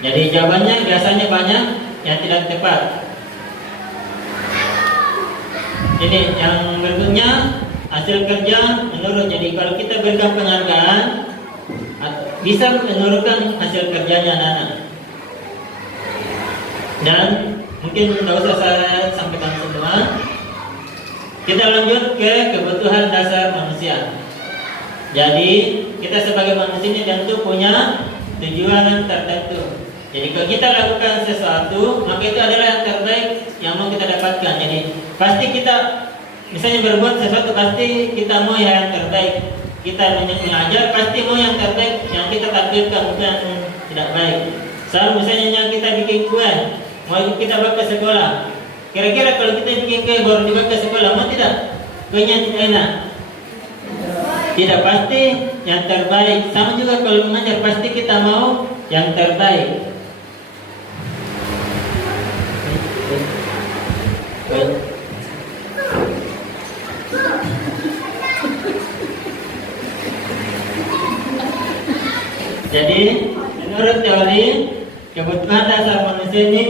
Jadi jawabannya biasanya banyak yang tidak tepat. Ini yang berikutnya, hasil kerja menurun. Jadi kalau kita berikan penghargaan, bisa menurunkan hasil kerjanya anak-anak. Dan mungkin tidak usah saya sampaikan semua. Kita lanjut ke kebutuhan dasar manusia. Jadi kita sebagai manusia ini tentu punya tujuan tertentu. Jadi kalau kita lakukan sesuatu, maka itu adalah yang terbaik yang mau kita dapatkan. Jadi pasti kita misalnya berbuat sesuatu, pasti kita mau yang terbaik. Kita mengajar pasti mau yang terbaik, yang kita takdirkan bukan yang tidak baik. Soal misalnya kita bikin kue, mau kita bawa ke sekolah. Kira-kira kalau kita bikin kue baru dibawa ke sekolah, mau tidak? Kuenya tidak enak. Tidak, pasti yang terbaik. Sama juga kalau mengajar, pasti kita mau yang terbaik. Jadi menurut teori kebutuhan dasar manusia ini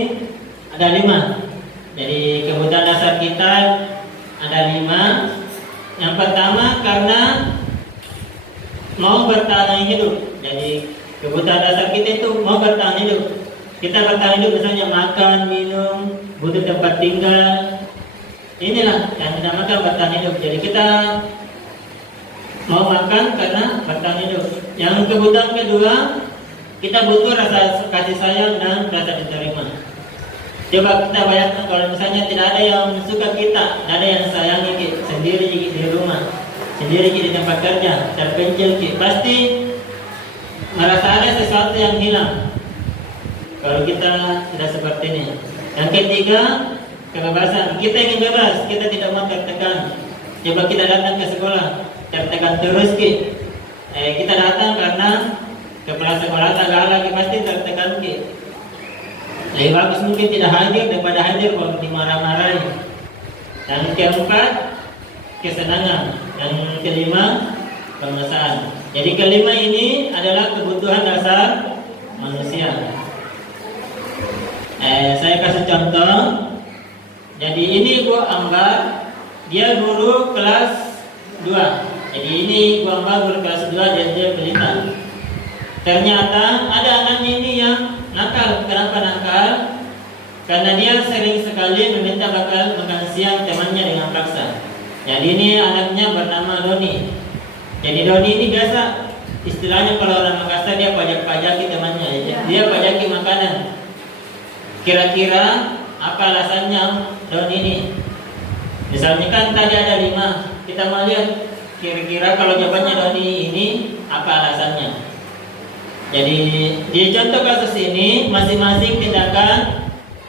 ada 5. Jadi kebutuhan dasar kita ada 5. Yang pertama karena mau bertahan hidup. Jadi kebutuhan dasar kita itu mau bertahan hidup. Kita bertahan hidup misalnya makan, minum, butuh tempat tinggal. Inilah yang dinamakan bertahan hidup. Jadi kita mau makan karena bertahan hidup. Yang kebutuhan kedua, kita butuh rasa kasih sayang dan rasa diterima. Coba kita bayangkan kalau misalnya tidak ada yang suka kita, tidak ada yang sayangi kita, sendiri di rumah, sendiri di tempat kerja, terpencil kita, pasti merasa ada sesuatu yang hilang. Kalau kita tidak seperti ini. Yang ketiga, kebebasan. Kita ingin bebas, kita tidak mau tertekan. Coba kita datang ke sekolah, tertekan terus kita datang karena kepala sekolah tak lagi pasti tertekan lebih bagus mungkin tidak hadir daripada hadir kalau dimarah-marahin. Yang keempat, kesenangan. Yang kelima, kemesraan. Jadi kelima ini adalah kebutuhan dasar manusia. Saya kasih contoh. Jadi ini Bu Ambar, dia guru kelas 2. Jadi ini Bu Ambar guru kelas 2, dia pelita. Ternyata ada anaknya ini yang nakal. Kenapa nakal? Karena dia sering sekali meminta bakal makan siang temannya dengan paksa. Jadi ini anaknya bernama Doni. Jadi Doni ini biasa istilahnya kalau orang Makassar dia pajak-pajaki temannya. Dia pajaki makanan. Kira-kira apa alasannya Doni ini? Misalnya kan tadi ada 5. Kita mau lihat kira-kira kalau jawabannya Doni ini apa alasannya. Jadi di contoh kasus ini masing-masing tindakan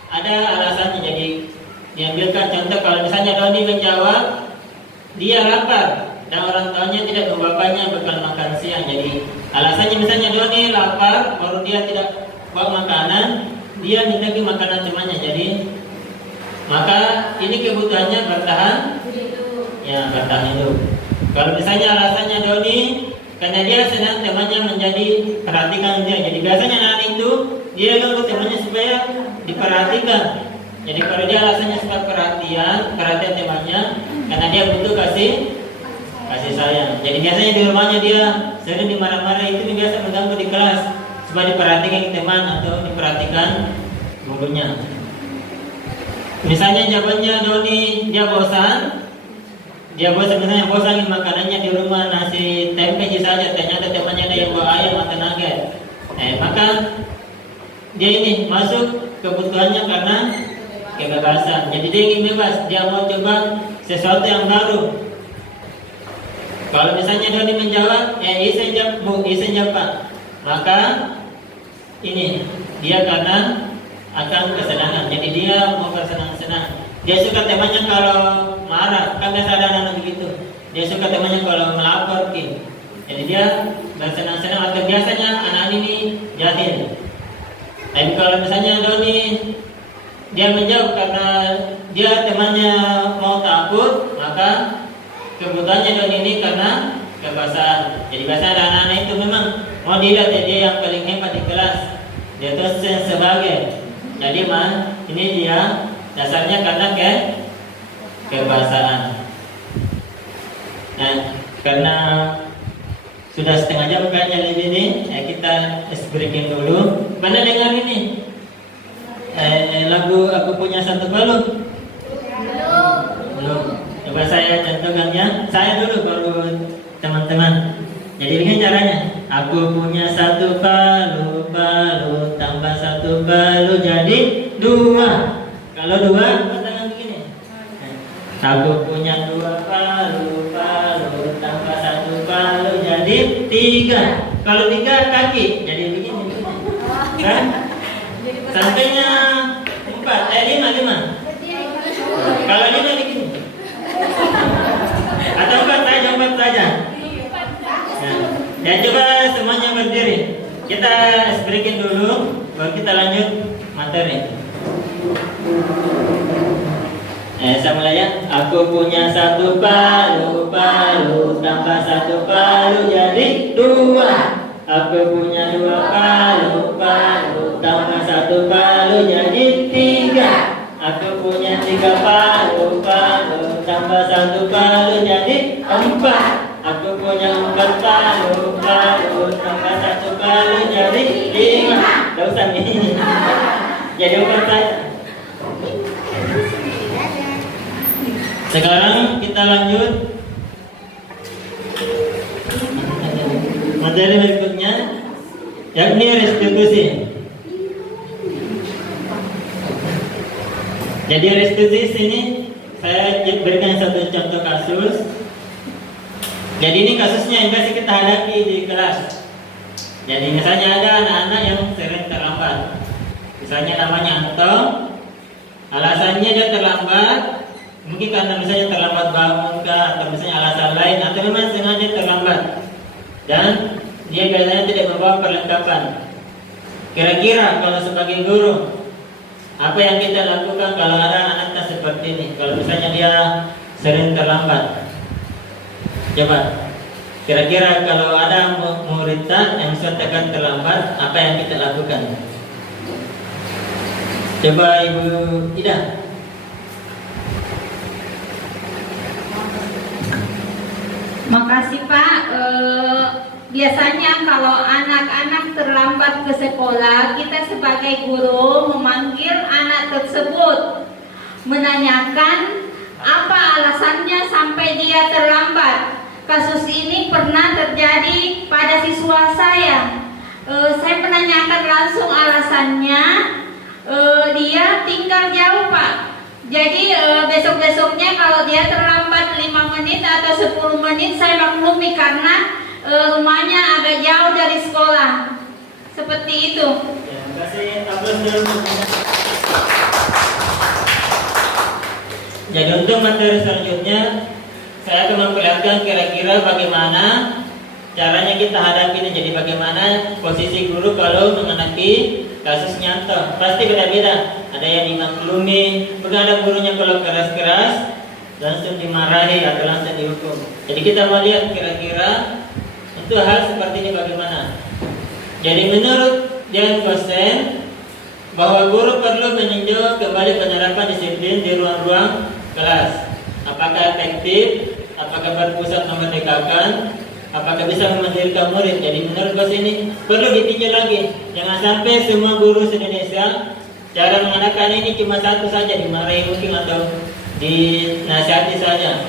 ada alasannya. Jadi diambilkan contoh kalau misalnya Doni menjawab dia lapar dan orang tuanya tidak membapanya bekal makan siang. Jadi alasannya misalnya Doni lapar baru dia tidak bawa makanan, dia minta makanan temannya. Jadi maka ini kebutuhannya bertahan, ya bertahan hidup. Kalau misalnya alasannya Doni karena dia senang temannya menjadi perhatikan dia. Jadi biasanya anak itu dia ganggu temannya supaya diperhatikan. Jadi kalau dia alasannya suka perhatian temannya karena dia butuh kasih sayang. Jadi biasanya di rumahnya dia sering dimarah-marah, itu biasa mengganggu di kelas supaya diperhatikan teman atau diperhatikan gurunya. Misalnya jawabannya Doni, dia bosan misalnya bosan makanannya di rumah nasi tempe saja, ternyata temannya ada yang bawa ayam atau nugget. Maka dia ini masuk kebutuhannya karena kebebasan. Jadi dia ingin bebas, dia mau coba sesuatu yang baru. Kalau misalnya Doni menjawab, Isen jawab, maka ini dia karena akan kesenangan. Jadi dia mau bersenang-senang. Dia suka temannya kalau marah, kan biasa ada anak begitu. Dia suka temannya kalau melapor, jadi dia bersenang-senang. Atau biasanya anak ini jahil. Tapi kalau misalnya Doni dia menjawab karena dia temannya mau takut, maka kebutuhannya Doni ini karena kebasahan. Jadi biasa ada anak-anak itu memang mau dilihat dia yang paling hebat di kelas. Dia tuh sebagai. Jadi ini dia dasarnya karena kebasahan. Nah, karena sudah setengah jam kayaknya lebih ini, kita breaking dulu. Mana dengar ini? Lagu Aku Punya Satu Balon? Belum. Coba saya contohkan ya. Saya dulu baru teman-teman. Jadi begini caranya. Aku punya satu palu, tambah satu palu jadi 2. Kalau 2, tangan begini. Aku punya 2 palu, tambah satu palu jadi 3. Kalau 3 kaki jadi begini. Kan? Sampainya 5. Kalau 5 begini. Atau 4 saya 4 saja. Ya coba semuanya berdiri. Kita breaking dulu, baru kita lanjut materi. Saya mulai ya. Aku punya satu palu, tambah satu palu jadi 2. Aku punya 2 palu, tambah satu palu jadi 3. Aku punya 3 palu, tambah satu palu jadi 4. Aku punya 4 palu, tambah satu palu jadi 5. Tidak usah nih. Jadi 4 saja. Sekarang kita lanjut materi berikutnya, yakni restitusi. Jadi restitusi sini saya berikan satu contoh kasus. Jadi ini kasusnya yang biasa kita hadapi di kelas. Jadi misalnya ada anak-anak yang sering terlambat. Misalnya namanya Anto, alasannya dia terlambat. Mungkin karena misalnya terlambat bangun atau misalnya alasan lain, atau memang sengaja terlambat. Dan dia biasanya tidak membawa perlengkapan. Kira-kira kalau sebagai guru, apa yang kita lakukan kalau ada anak seperti ini? Kalau misalnya dia sering terlambat, coba kira-kira kalau ada murid yang suka terlambat, apa yang kita lakukan? Coba Ibu Ida. Makasih Pak. Biasanya kalau anak-anak terlambat ke sekolah, kita sebagai guru memanggil anak tersebut, menanyakan apa alasannya sampai dia terlambat. Kasus ini pernah terjadi pada siswa saya. Saya menanyakan langsung alasannya. Dia tinggal jauh Pak. Jadi besok-besoknya kalau dia terlambat 5 menit atau 10 menit saya maklumi karena rumahnya agak jauh dari sekolah. Seperti itu. Ya, terima kasih. Aplaus dulu. Jadi untuk materi selanjutnya saya akan memperlihatkan kira-kira bagaimana caranya kita hadapi ini. Jadi bagaimana posisi guru kalau menghadapi kasus nyata. Pasti beda-beda. Ada yang dimaklumi, bukan ada gurunya kalau keras-keras langsung dimarahi atau langsung dihukum. Jadi kita mau lihat kira-kira untuk hal seperti ini bagaimana. Jadi menurut Dewan Dosen bahwa guru perlu meninjau kembali penerapan disiplin di ruang-ruang kelas. Apakah efektif? Apakah berpusat memerdekakan? Apakah bisa memandirikan murid? Jadi menurut Dosen ini perlu ditinjau lagi. Jangan sampai semua guru se-Indonesia cara mengadakan ini cuma satu saja, dimarahi mungkin atau dinasihati saja.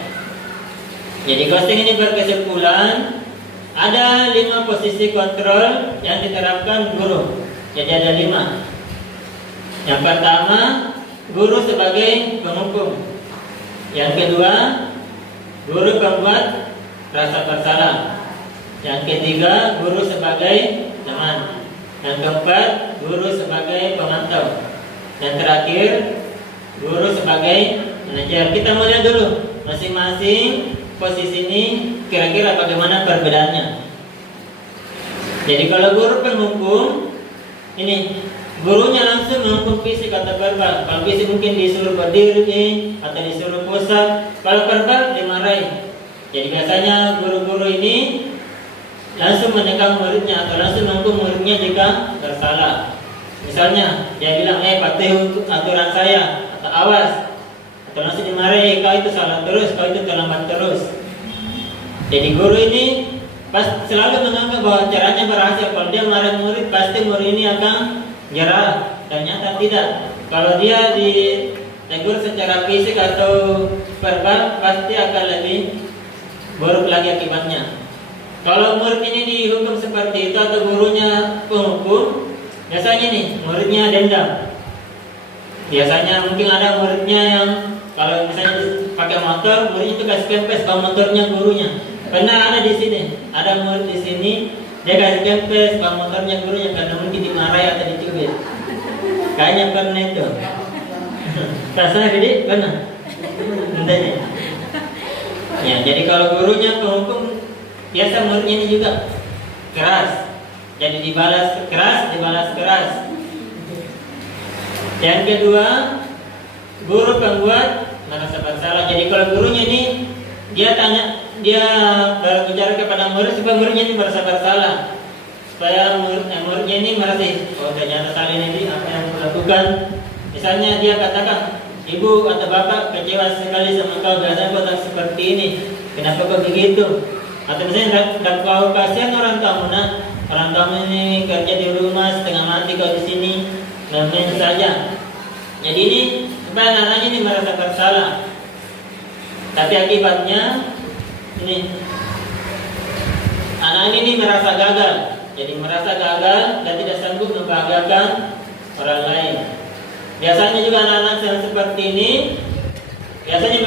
Jadi ghosting ini berkesimpulan ada 5 posisi kontrol yang diterapkan guru. Jadi ada 5. Yang pertama, guru sebagai penghukum. Yang kedua, guru pembuat rasa bersalah. Yang ketiga, guru sebagai teman. Yang keempat, guru sebagai pemantau. Dan terakhir, guru sebagai manajer. Kita mau lihat dulu masing-masing posisi ini kira-kira bagaimana perbedaannya. Jadi kalau guru penghukum, ini gurunya langsung menghukum fisik atau verbal. Kalau fisik mungkin disuruh berdiri atau disuruh pusat. Kalau verbal dimarahi. Jadi biasanya guru-guru ini langsung menekan muridnya atau langsung menghukum muridnya jika bersalah. Misalnya dia bilang, patuhi aturan saya, atau awas, atau langsung dimarahi, kau itu salah terus, kau itu terlambat terus. Jadi guru ini selalu menganggap bahwa caranya berhasil. Kalau dia marah murid, pasti murid ini akan nyerah. Ternyata tidak. Kalau dia ditegur secara fisik atau verbal, pasti akan lebih buruk lagi akibatnya. Kalau murid ini dihukum seperti itu atau gurunya penghukum, biasanya nih muridnya dendam. Biasanya mungkin ada muridnya yang kalau misalnya pakai motor, muridnya itu kasih kempes bawa motornya gurunya. Pernah ada di sini, ada murid di sini dia kasih kempes bawa motornya gurunya karena mungkin dimarahi atau dicubit. Kayaknya pernah itu. Rasanya jadi pernah. Entahnya. Ya, jadi kalau gurunya penghukum, biasa muridnya ini juga keras. Jadi dibalas keras, dibalas keras. Yang kedua, guru pembuat merasa bersalah. Jadi kalau gurunya ini dia berbicara kepada murid supaya muridnya ini merasa bersalah, supaya muridnya ini merasa, oh ternyata salah ini apa yang aku lakukan. Misalnya dia katakan, ibu atau bapak kecewa sekali sama kau, biasanya kau tak seperti ini, kenapa kau begitu? Atau misalnya kau kasihan orang tamu, orang tamu ini kerja di rumah setengah mati, kau di sini main saja. Jadi ini supaya anak-anaknya ini merasa bersalah. Tapi akibatnya ini anak ini merasa gagal. Jadi merasa gagal dan tidak sanggup membahagiakan orang lain. Biasanya juga anak-anak yang seperti ini biasanya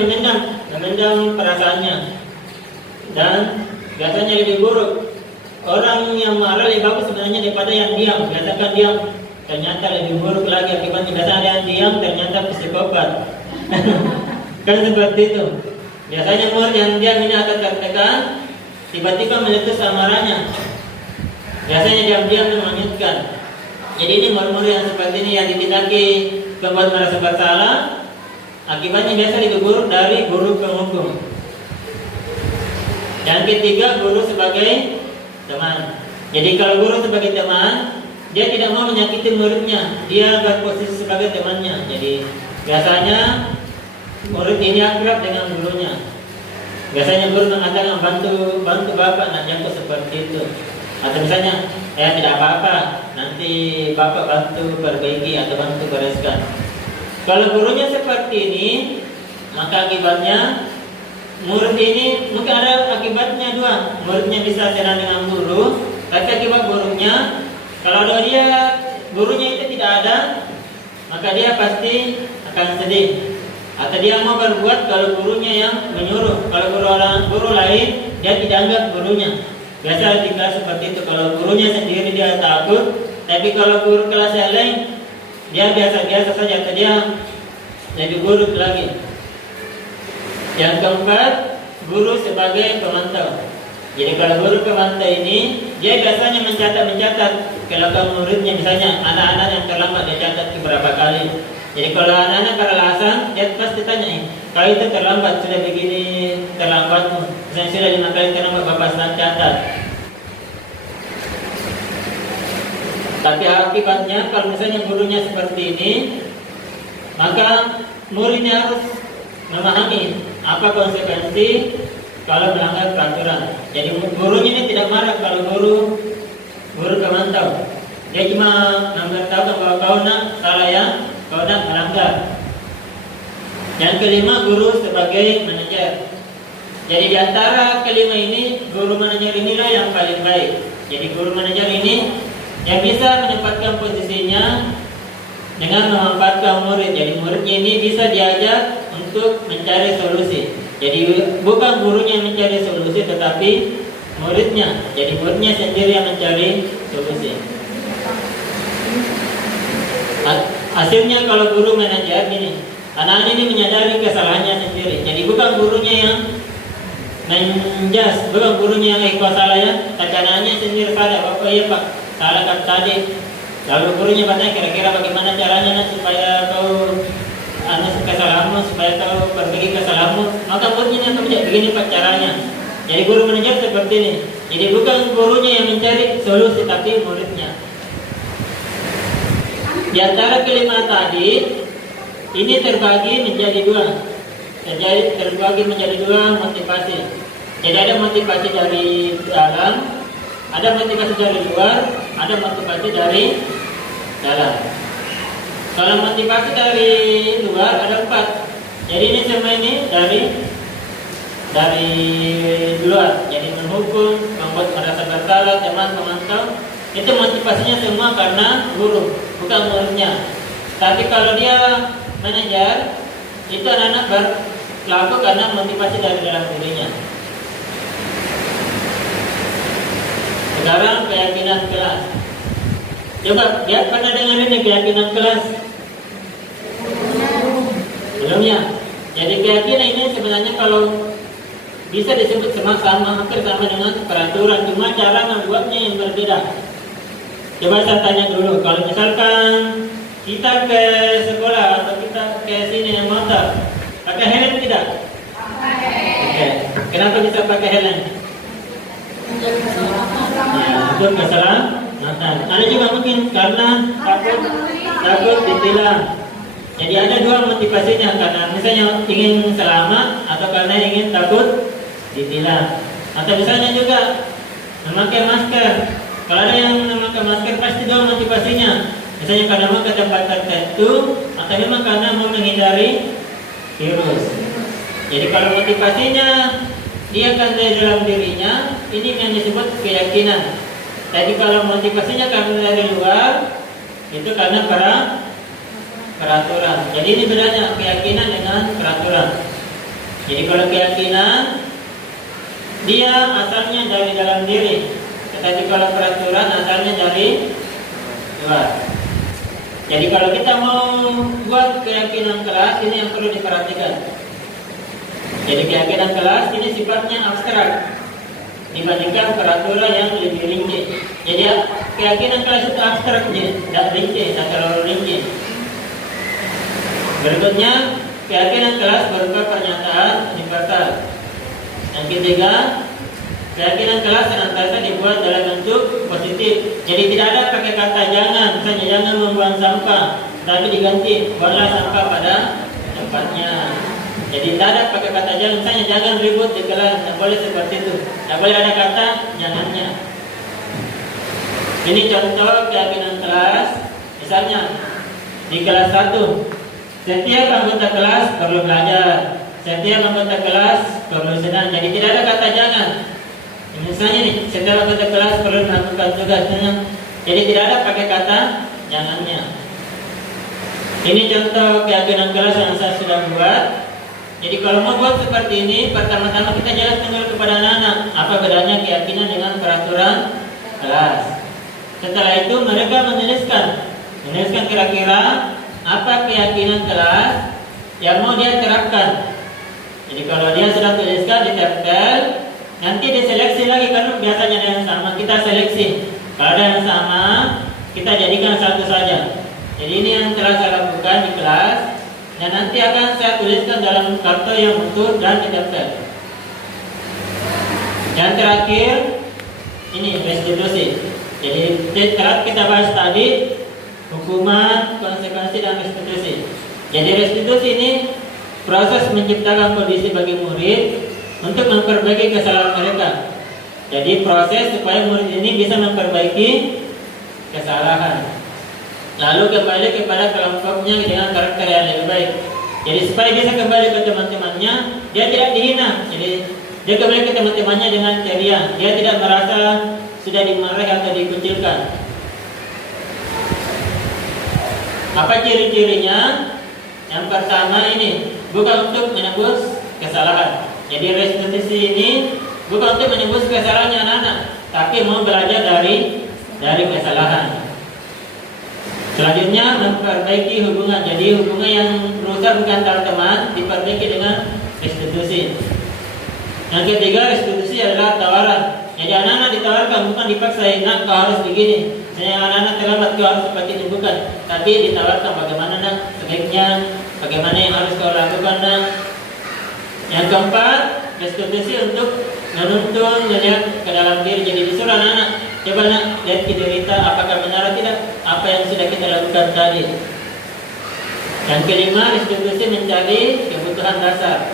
memendam perasaannya. Dan biasanya lebih buruk. Orang yang marah lebih bagus sebenarnya daripada yang diam. Biasakan diam, ternyata lebih buruk lagi akibatnya. Biasanya ada yang diam, ternyata psikopat. Kan seperti itu. Biasanya murid yang diam ini akan tertekan, tiba-tiba meletus amarahnya. Biasanya diam-diam melanjutkan. Jadi ini murid-murid yang seperti ini yang ditindaki membuat merasa bersalah, akibatnya biasa lebih buruk dari guru penghukum. Yang ketiga, guru sebagai teman. Jadi kalau guru sebagai teman, dia tidak mau menyakiti muridnya, dia berposisi sebagai temannya. Jadi biasanya murid ini akrab dengan gurunya. Biasanya guru mengatakan bantu bapak, aku seperti itu. Atau misalnya, tidak apa-apa, nanti bapak bantu perbaiki atau bantu bereskan. Kalau gurunya seperti ini, maka akibatnya murid ini mungkin ada akibatnya dua. Muridnya bisa senang dengan guru, tapi akibat buruknya, kalau gurunya itu tidak ada, maka dia pasti akan sedih. Atau dia mau berbuat kalau gurunya yang menyuruh. Kalau guru lain, dia tidak anggap gurunya. Biasa di kelas seperti itu. Kalau gurunya sendiri dia takut, tapi kalau guru kelas yang lain, dia biasa-biasa saja. Atau dia lebih buruk lagi. Yang keempat, guru sebagai pemantau. Jadi kalau guru pemantau ini, dia biasanya mencatat kelakuan muridnya. Misalnya anak-anak yang terlambat dia catat beberapa kali. Jadi kalau anak-anak beralasan, dia pasti tanya, kalau itu terlambat, sudah begini terlambatmu. Misalnya sudah 5 kali terlambat, bapak sedang catat. Tapi akibatnya kalau misalnya gurunya seperti ini, maka muridnya harus memahami apa konsekuensi kalau melanggar peraturan. Jadi gurunya ini tidak marah kalau guru pemantau. Dia cuma memberitahukan bahwa kau salah ya, kalau melanggar. Yang kelima, guru sebagai manajer. Jadi di antara kelima ini, guru manajer inilah yang paling baik. Jadi guru manajer ini yang bisa menempatkan posisinya dengan memanfaatkan murid. Jadi muridnya ini bisa diajak untuk mencari solusi. Jadi bukan gurunya yang mencari solusi, tetapi muridnya. Jadi muridnya sendiri yang mencari solusi. Hasilnya kalau guru manajer ini, anak-anak ini menyadari kesalahannya sendiri. Jadi bukan gurunya yang menjas, bukan gurunya yang kau salah ya, tapi anaknya sendiri sadar. Oh iya pak, salah kan tadi. Lalu gurunya bertanya kira-kira bagaimana caranya nak supaya kau kesalahanmu, supaya kau perbaiki kesalahanmu. Maka muridnya akan menjadi begini pak caranya. Jadi guru manajer seperti ini. Jadi bukan gurunya yang mencari solusi, tapi muridnya. Di antara kelima tadi, ini terbagi menjadi dua. Terbagi menjadi dua motivasi. Jadi ada motivasi dari dalam, ada motivasi dari luar, ada motivasi dari dalam. Kalau motivasi dari luar ada 4. Jadi ini semua ini dari luar. Jadi menghukum, membuat merasa bersalah, teman memantau. Itu motivasinya semua karena guru, bukan muridnya. Tapi kalau dia manajer, itu anak-anak berlaku karena motivasi dari dalam dirinya. Sekarang keyakinan kelas. Coba dia pernah dengar ini keyakinan kelas? Belum ya? Jadi keyakinan ini sebenarnya kalau bisa disebut sama hampir sama dengan peraturan, cuma cara membuatnya yang berbeda. Coba saya tanya dulu, kalau misalkan kita ke sekolah atau kita ke sini yang motor, pakai helm tidak? Oke. Kenapa bisa pakai helm? Untuk keselamatan. Ada juga mungkin karena takut ditilang. Jadi ada dua motivasinya, karena misalnya ingin selamat atau karena ingin takut ditilang. Atau misalnya juga memakai masker. Kalau ada yang memakai masker pasti dua motivasinya. Misalnya karena mau ke tempat tertentu atau memang karena mau menghindari virus. Jadi kalau motivasinya dia kan dari dalam dirinya, ini yang disebut keyakinan. Jadi kalau motivasinya karena dari luar, itu karena peraturan. Jadi ini bedanya keyakinan dengan peraturan. Jadi kalau keyakinan dia asalnya dari dalam diri, tetapi kalau peraturan asalnya dari luar. Jadi kalau kita mau buat keyakinan kelas, ini yang perlu diperhatikan. Jadi keyakinan kelas ini sifatnya abstrak dibandingkan peraturan yang lebih rinci. Jadi keyakinan kelas itu abstrak, tidak rinci, tidak terlalu rinci. Berikutnya, keyakinan kelas berupa pernyataan universal. Yang ketiga, keyakinan kelas senantiasa dibuat dalam bentuk positif. Jadi tidak ada pakai kata jangan, misalnya jangan membuang sampah, tapi diganti buanglah sampah pada tempatnya. Jadi tidak ada pakai kata jangan, misalnya jangan ribut di kelas, tidak boleh seperti itu. Tidak boleh ada kata jangannya. Ini contoh keyakinan kelas. Misalnya di kelas 1, setiap anggota kelas perlu belajar, setiap anggota kelas perlu senang. Jadi tidak ada kata jangan. Misalnya nih, setiap anggota kelas perlu melakukan tugasnya. Jadi tidak ada pakai kata jangannya. Ini contoh keyakinan kelas yang saya sudah buat. Jadi kalau mau buat seperti ini, pertama-tama kita jelaskan dulu kepada anak-anak apa bedanya keyakinan dengan peraturan kelas. Setelah itu mereka menuliskan kira-kira apa keyakinan kelas yang mau dia terapkan. Jadi kalau dia sudah tuliskan, ditempel, nanti diseleksi lagi, karena biasanya ada yang sama, kita seleksi. Kalau ada yang sama, kita jadikan satu saja. Jadi ini yang telah saya lakukan di kelas, dan nanti akan saya tuliskan dalam kartu yang utuh dan ditempel. Yang terakhir, ini restitusi. Jadi telah kita bahas tadi hukuman, konsekuensi, dan restitusi. Jadi restitusi ini proses menciptakan kondisi bagi murid untuk memperbaiki kesalahan mereka. Jadi proses supaya murid ini bisa memperbaiki kesalahan. lalu kembali kepada kelompoknya dengan karakter yang lebih baik. Jadi supaya bisa kembali ke teman-temannya, dia tidak dihina. Jadi dia kembali ke teman-temannya dengan ceria. Dia tidak merasa sudah dimarahi atau dikucilkan. Apa ciri-cirinya? Yang pertama ini bukan untuk menebus kesalahan. Jadi restitusi ini bukan untuk menebus kesalahannya anak-anak, tapi mau belajar dari kesalahan. Selanjutnya memperbaiki hubungan. Jadi hubungan yang rusak bukan antar teman diperbaiki dengan restitusi. Yang ketiga, restitusi adalah tawaran. Jadi anak-anak ditawarkan, bukan dipaksain, nak kau harus begini. Misalnya anak-anak terlambat, kau harus seperti ini, bukan. Tapi ditawarkan bagaimana nak sebaiknya, bagaimana yang harus kau lakukan nak. Yang keempat, restitusi untuk menuntun melihat ke dalam diri. Jadi disuruh anak-anak, coba nak lihat ke diri kita, apakah benar atau tidak apa yang sudah kita lakukan tadi. Yang kelima, restitusi mencari kebutuhan dasar.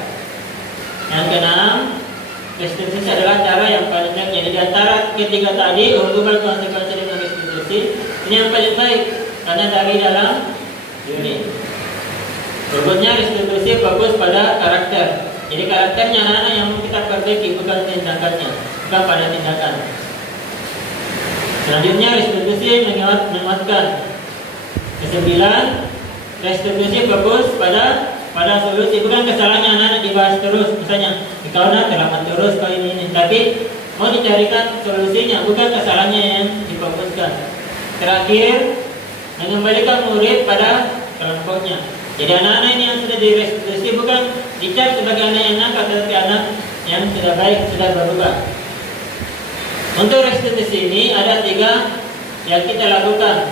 Yang keenam, restitusi adalah cara yang paling baik. Jadi di antara ketiga tadi, hubungan konsekuensi dengan restitusi ini yang paling baik karena dari dalam diri. Berikutnya, restitusi fokus pada karakter. Jadi karakternya anak-anak yang kita perbaiki, bukan tindakannya, bukan pada tindakan. Selanjutnya, restitusi menguatkan. Kesembilan, restitusi fokus pada solusi, bukan kesalahannya anak-anak dibahas terus. Misalnya, kau nak terlambat terus, kau ini, tapi mau dicarikan solusinya, bukan kesalahannya yang difokuskan. Terakhir, mengembalikan murid pada kelompoknya. Jadi anak-anak ini yang sudah direstitusi bukan dicap sebagai anak yang nakal, tetapi anak yang sudah baik, sudah berubah. Untuk restitusi ini ada 3 yang kita lakukan.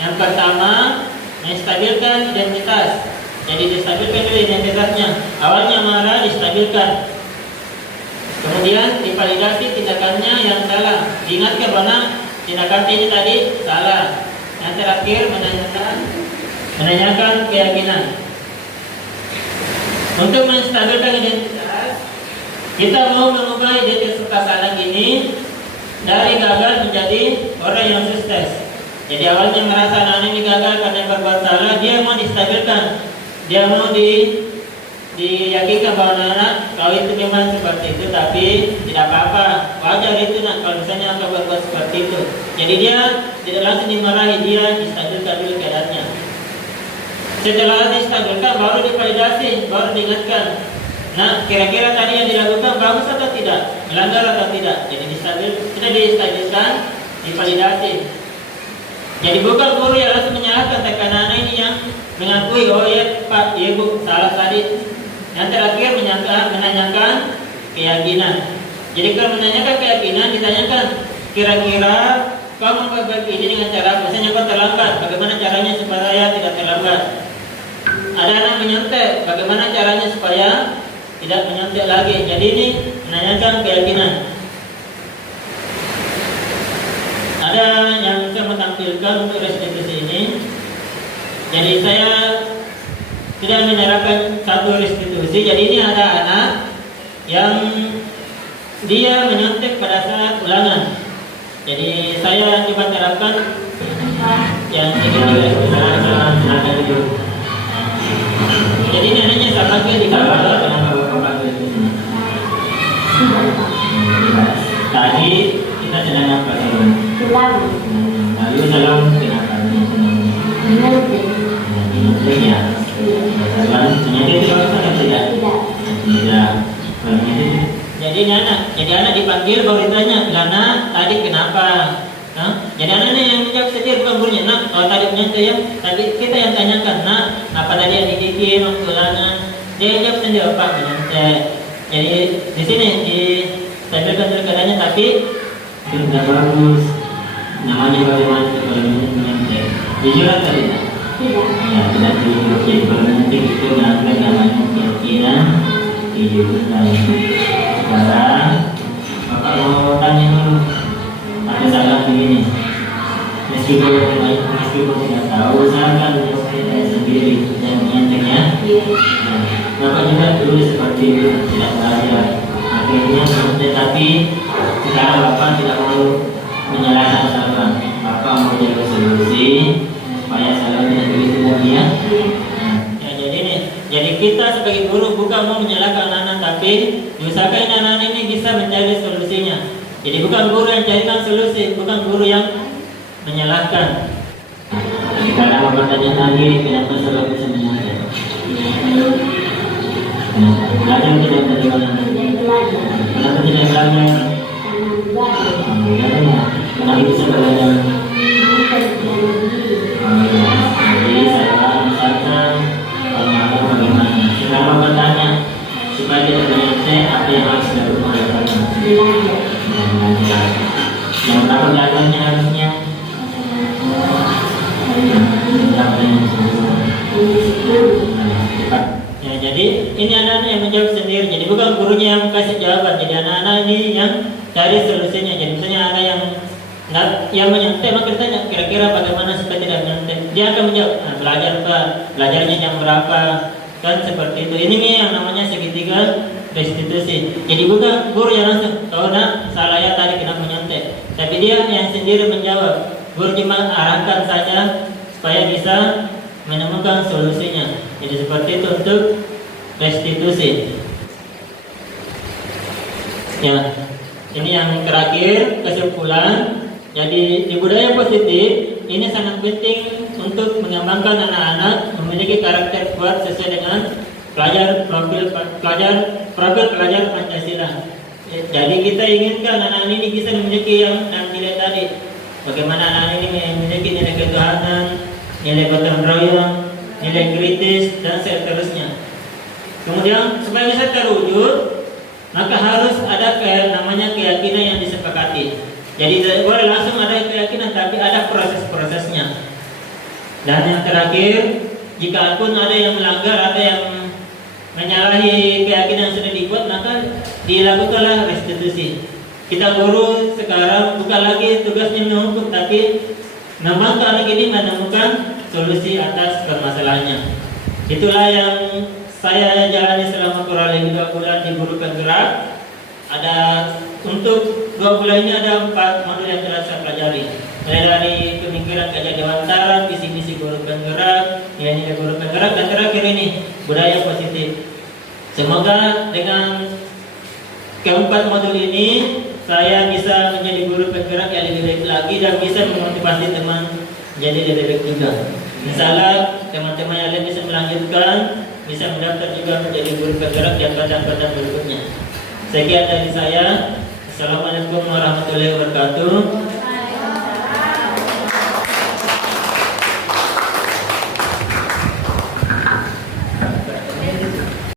Yang pertama, menstabilkan identitas. Jadi distabilkan dulu identitasnya. Awalnya marah, distabilkan. Kemudian divalidasi tindakannya yang salah. Diingatkan bahwa tindakan ini tadi salah. Yang terakhir, menanyakan keyakinan. Untuk menstabilkan identitas, kita mau mengubah identitas anak ini dari gagal menjadi orang yang sukses. Jadi awalnya merasa anak ini gagal karena berbuat salah, dia mau distabilkan. Dia mau diyakinkan bahwa anak kau itu memang seperti itu, tapi tidak apa-apa, wajar itu nak kalau misalnya kau berbuat seperti itu. Jadi dia tidak langsung dimarahi, dia distabilkan dulu keadaannya. Setelah distabilkan baru divalidasi, baru diingatkan. Nah, kira-kira tadi yang dilakukan bagus atau tidak, melanggar atau tidak. Jadi sudah distabilkan, divalidasi. Jadi bukan guru yang langsung menyalahkan, tapi anak-anak ini yang mengakui, oh ya Pak, ya Bu, salah tadi. Yang terakhir menanyakan keyakinan. Jadi kalau menanyakan keyakinan, ditanyakan, kira-kira kau memperbaiki ini dengan cara, misalnya kau terlambat, bagaimana caranya supaya tidak terlambat? Ada anak menyontek, bagaimana caranya supaya tidak menyontek lagi? Jadi ini menanyakan keyakinan. Ada yang saya menampilkan untuk restitusi ini. Jadi saya tidak menerapkan satu restitusi. Jadi ini ada anak yang dia menyontek pada saat ulangan. Jadi saya coba terapkan yang ini ada itu. Jadi ini anaknya saya pakai di kamar. Tadi kita sedang apa? Lalu dalam tindakannya ya, ternyata itu kalau tidak. Jadi anak dipanggil baru ditanya, Lana tadi kenapa? Jadi anak yang menjawab sendiri bukan gurunya. Nah, kalau tadi menyantai ya, tapi kita yang tanyakan, nah apa tadi yang didikin waktu ulangan? Dia jawab sendiri Pak menyantai. Jadi di sini distabilkan dulu keadaannya, tapi tidak bagus. Namanya bagaimana kalau menyantai? Jujur atau tidak? Ya, tidak jujur. Jadi kalau menyantai itu namanya keyakinan, kejujuran. Sekarang Bapak mau tanya dulu, ada salah begini. Meskipun tidak tahu, usahakan saya sendiri dan menyanyinya. Bapak juga dulu seperti itu, tidak belajar. Akhirnya, tetapi sekarang Bapak tidak mau menyalahkan salah. Bapak mau jaga solusi kita sebagai guru bukan mau menyalahkan anak-anak, tapi diusahakan anak-anak ini bisa mencari solusinya. Jadi bukan guru yang carikan solusi, bukan guru yang menyalahkan. Jika ada pertanyaan lagi, kenapa selalu bisa menyalahkan? Belajar tidak bagaimana? Kenapa tidak belajar? Kenapa bisa belajar? Jadi saya misalkan kalau bagaimana? Kenapa bertanya supaya tidak menyelesaikan apa yang harus dilakukan oleh yang berapa belajarnya harusnya? Ya, jadi ini anak-anak yang menjawab sendiri. Jadi bukan gurunya yang kasih jawaban. Jadi anak-anak ini yang cari solusinya. Jadi misalnya ada yang menyantai, maka ditanya kira-kira bagaimana supaya tidak menyantai. Dia akan menjawab, belajar Pak, belajarnya jam berapa, kan seperti itu. Ini nih yang namanya segitiga restitusi. Jadi bukan guru yang langsung, oh nak salah ya tadi kenapa menyantai. Tapi dia yang sendiri menjawab. Guru cuma arahkan saja supaya bisa menemukan solusinya. Jadi seperti itu untuk restitusi. Ya, ini yang terakhir kesimpulan. Jadi di budaya positif ini sangat penting untuk mengembangkan anak-anak memiliki karakter kuat sesuai dengan profil pelajar Pancasila. Jadi kita inginkan anak-anak ini bisa memiliki yang nilai tadi. Bagaimana anak-anak ini memiliki nilai ketuhanan, nilai gotong royong, nilai kritis, dan seterusnya. Kemudian supaya bisa terwujud, maka harus ada namanya keyakinan yang disepakati. Jadi tidak boleh langsung ada keyakinan, tapi ada proses-prosesnya. Dan yang terakhir, jika pun ada yang melanggar, ada yang menyalahi keyakinan yang sudah dibuat, maka dilakukanlah restitusi. Kita guru sekarang bukan lagi tugasnya menghukum, tapi membantu anak ini menemukan solusi atas permasalahannya. Itulah yang saya jalani selama kurang lebih 2 bulan di Guru Penggerak. Ada untuk 2 bulan ini ada 4 modul yang telah saya pelajari. Mulai dari pemikiran Gajah Dewantara, visi misi Guru Penggerak, nilai-nilai Guru Penggerak, dan terakhir ini budaya positif. Semoga dengan keempat modul ini saya bisa menjadi guru penggerak yang lebih baik lagi dan bisa memotivasi teman menjadi lebih baik juga. Misalnya teman-teman yang lain bisa melanjutkan, bisa mendaftar juga menjadi guru penggerak di angkatan-angkatan berikutnya. Sekian dari saya. Assalamualaikum warahmatullahi wabarakatuh.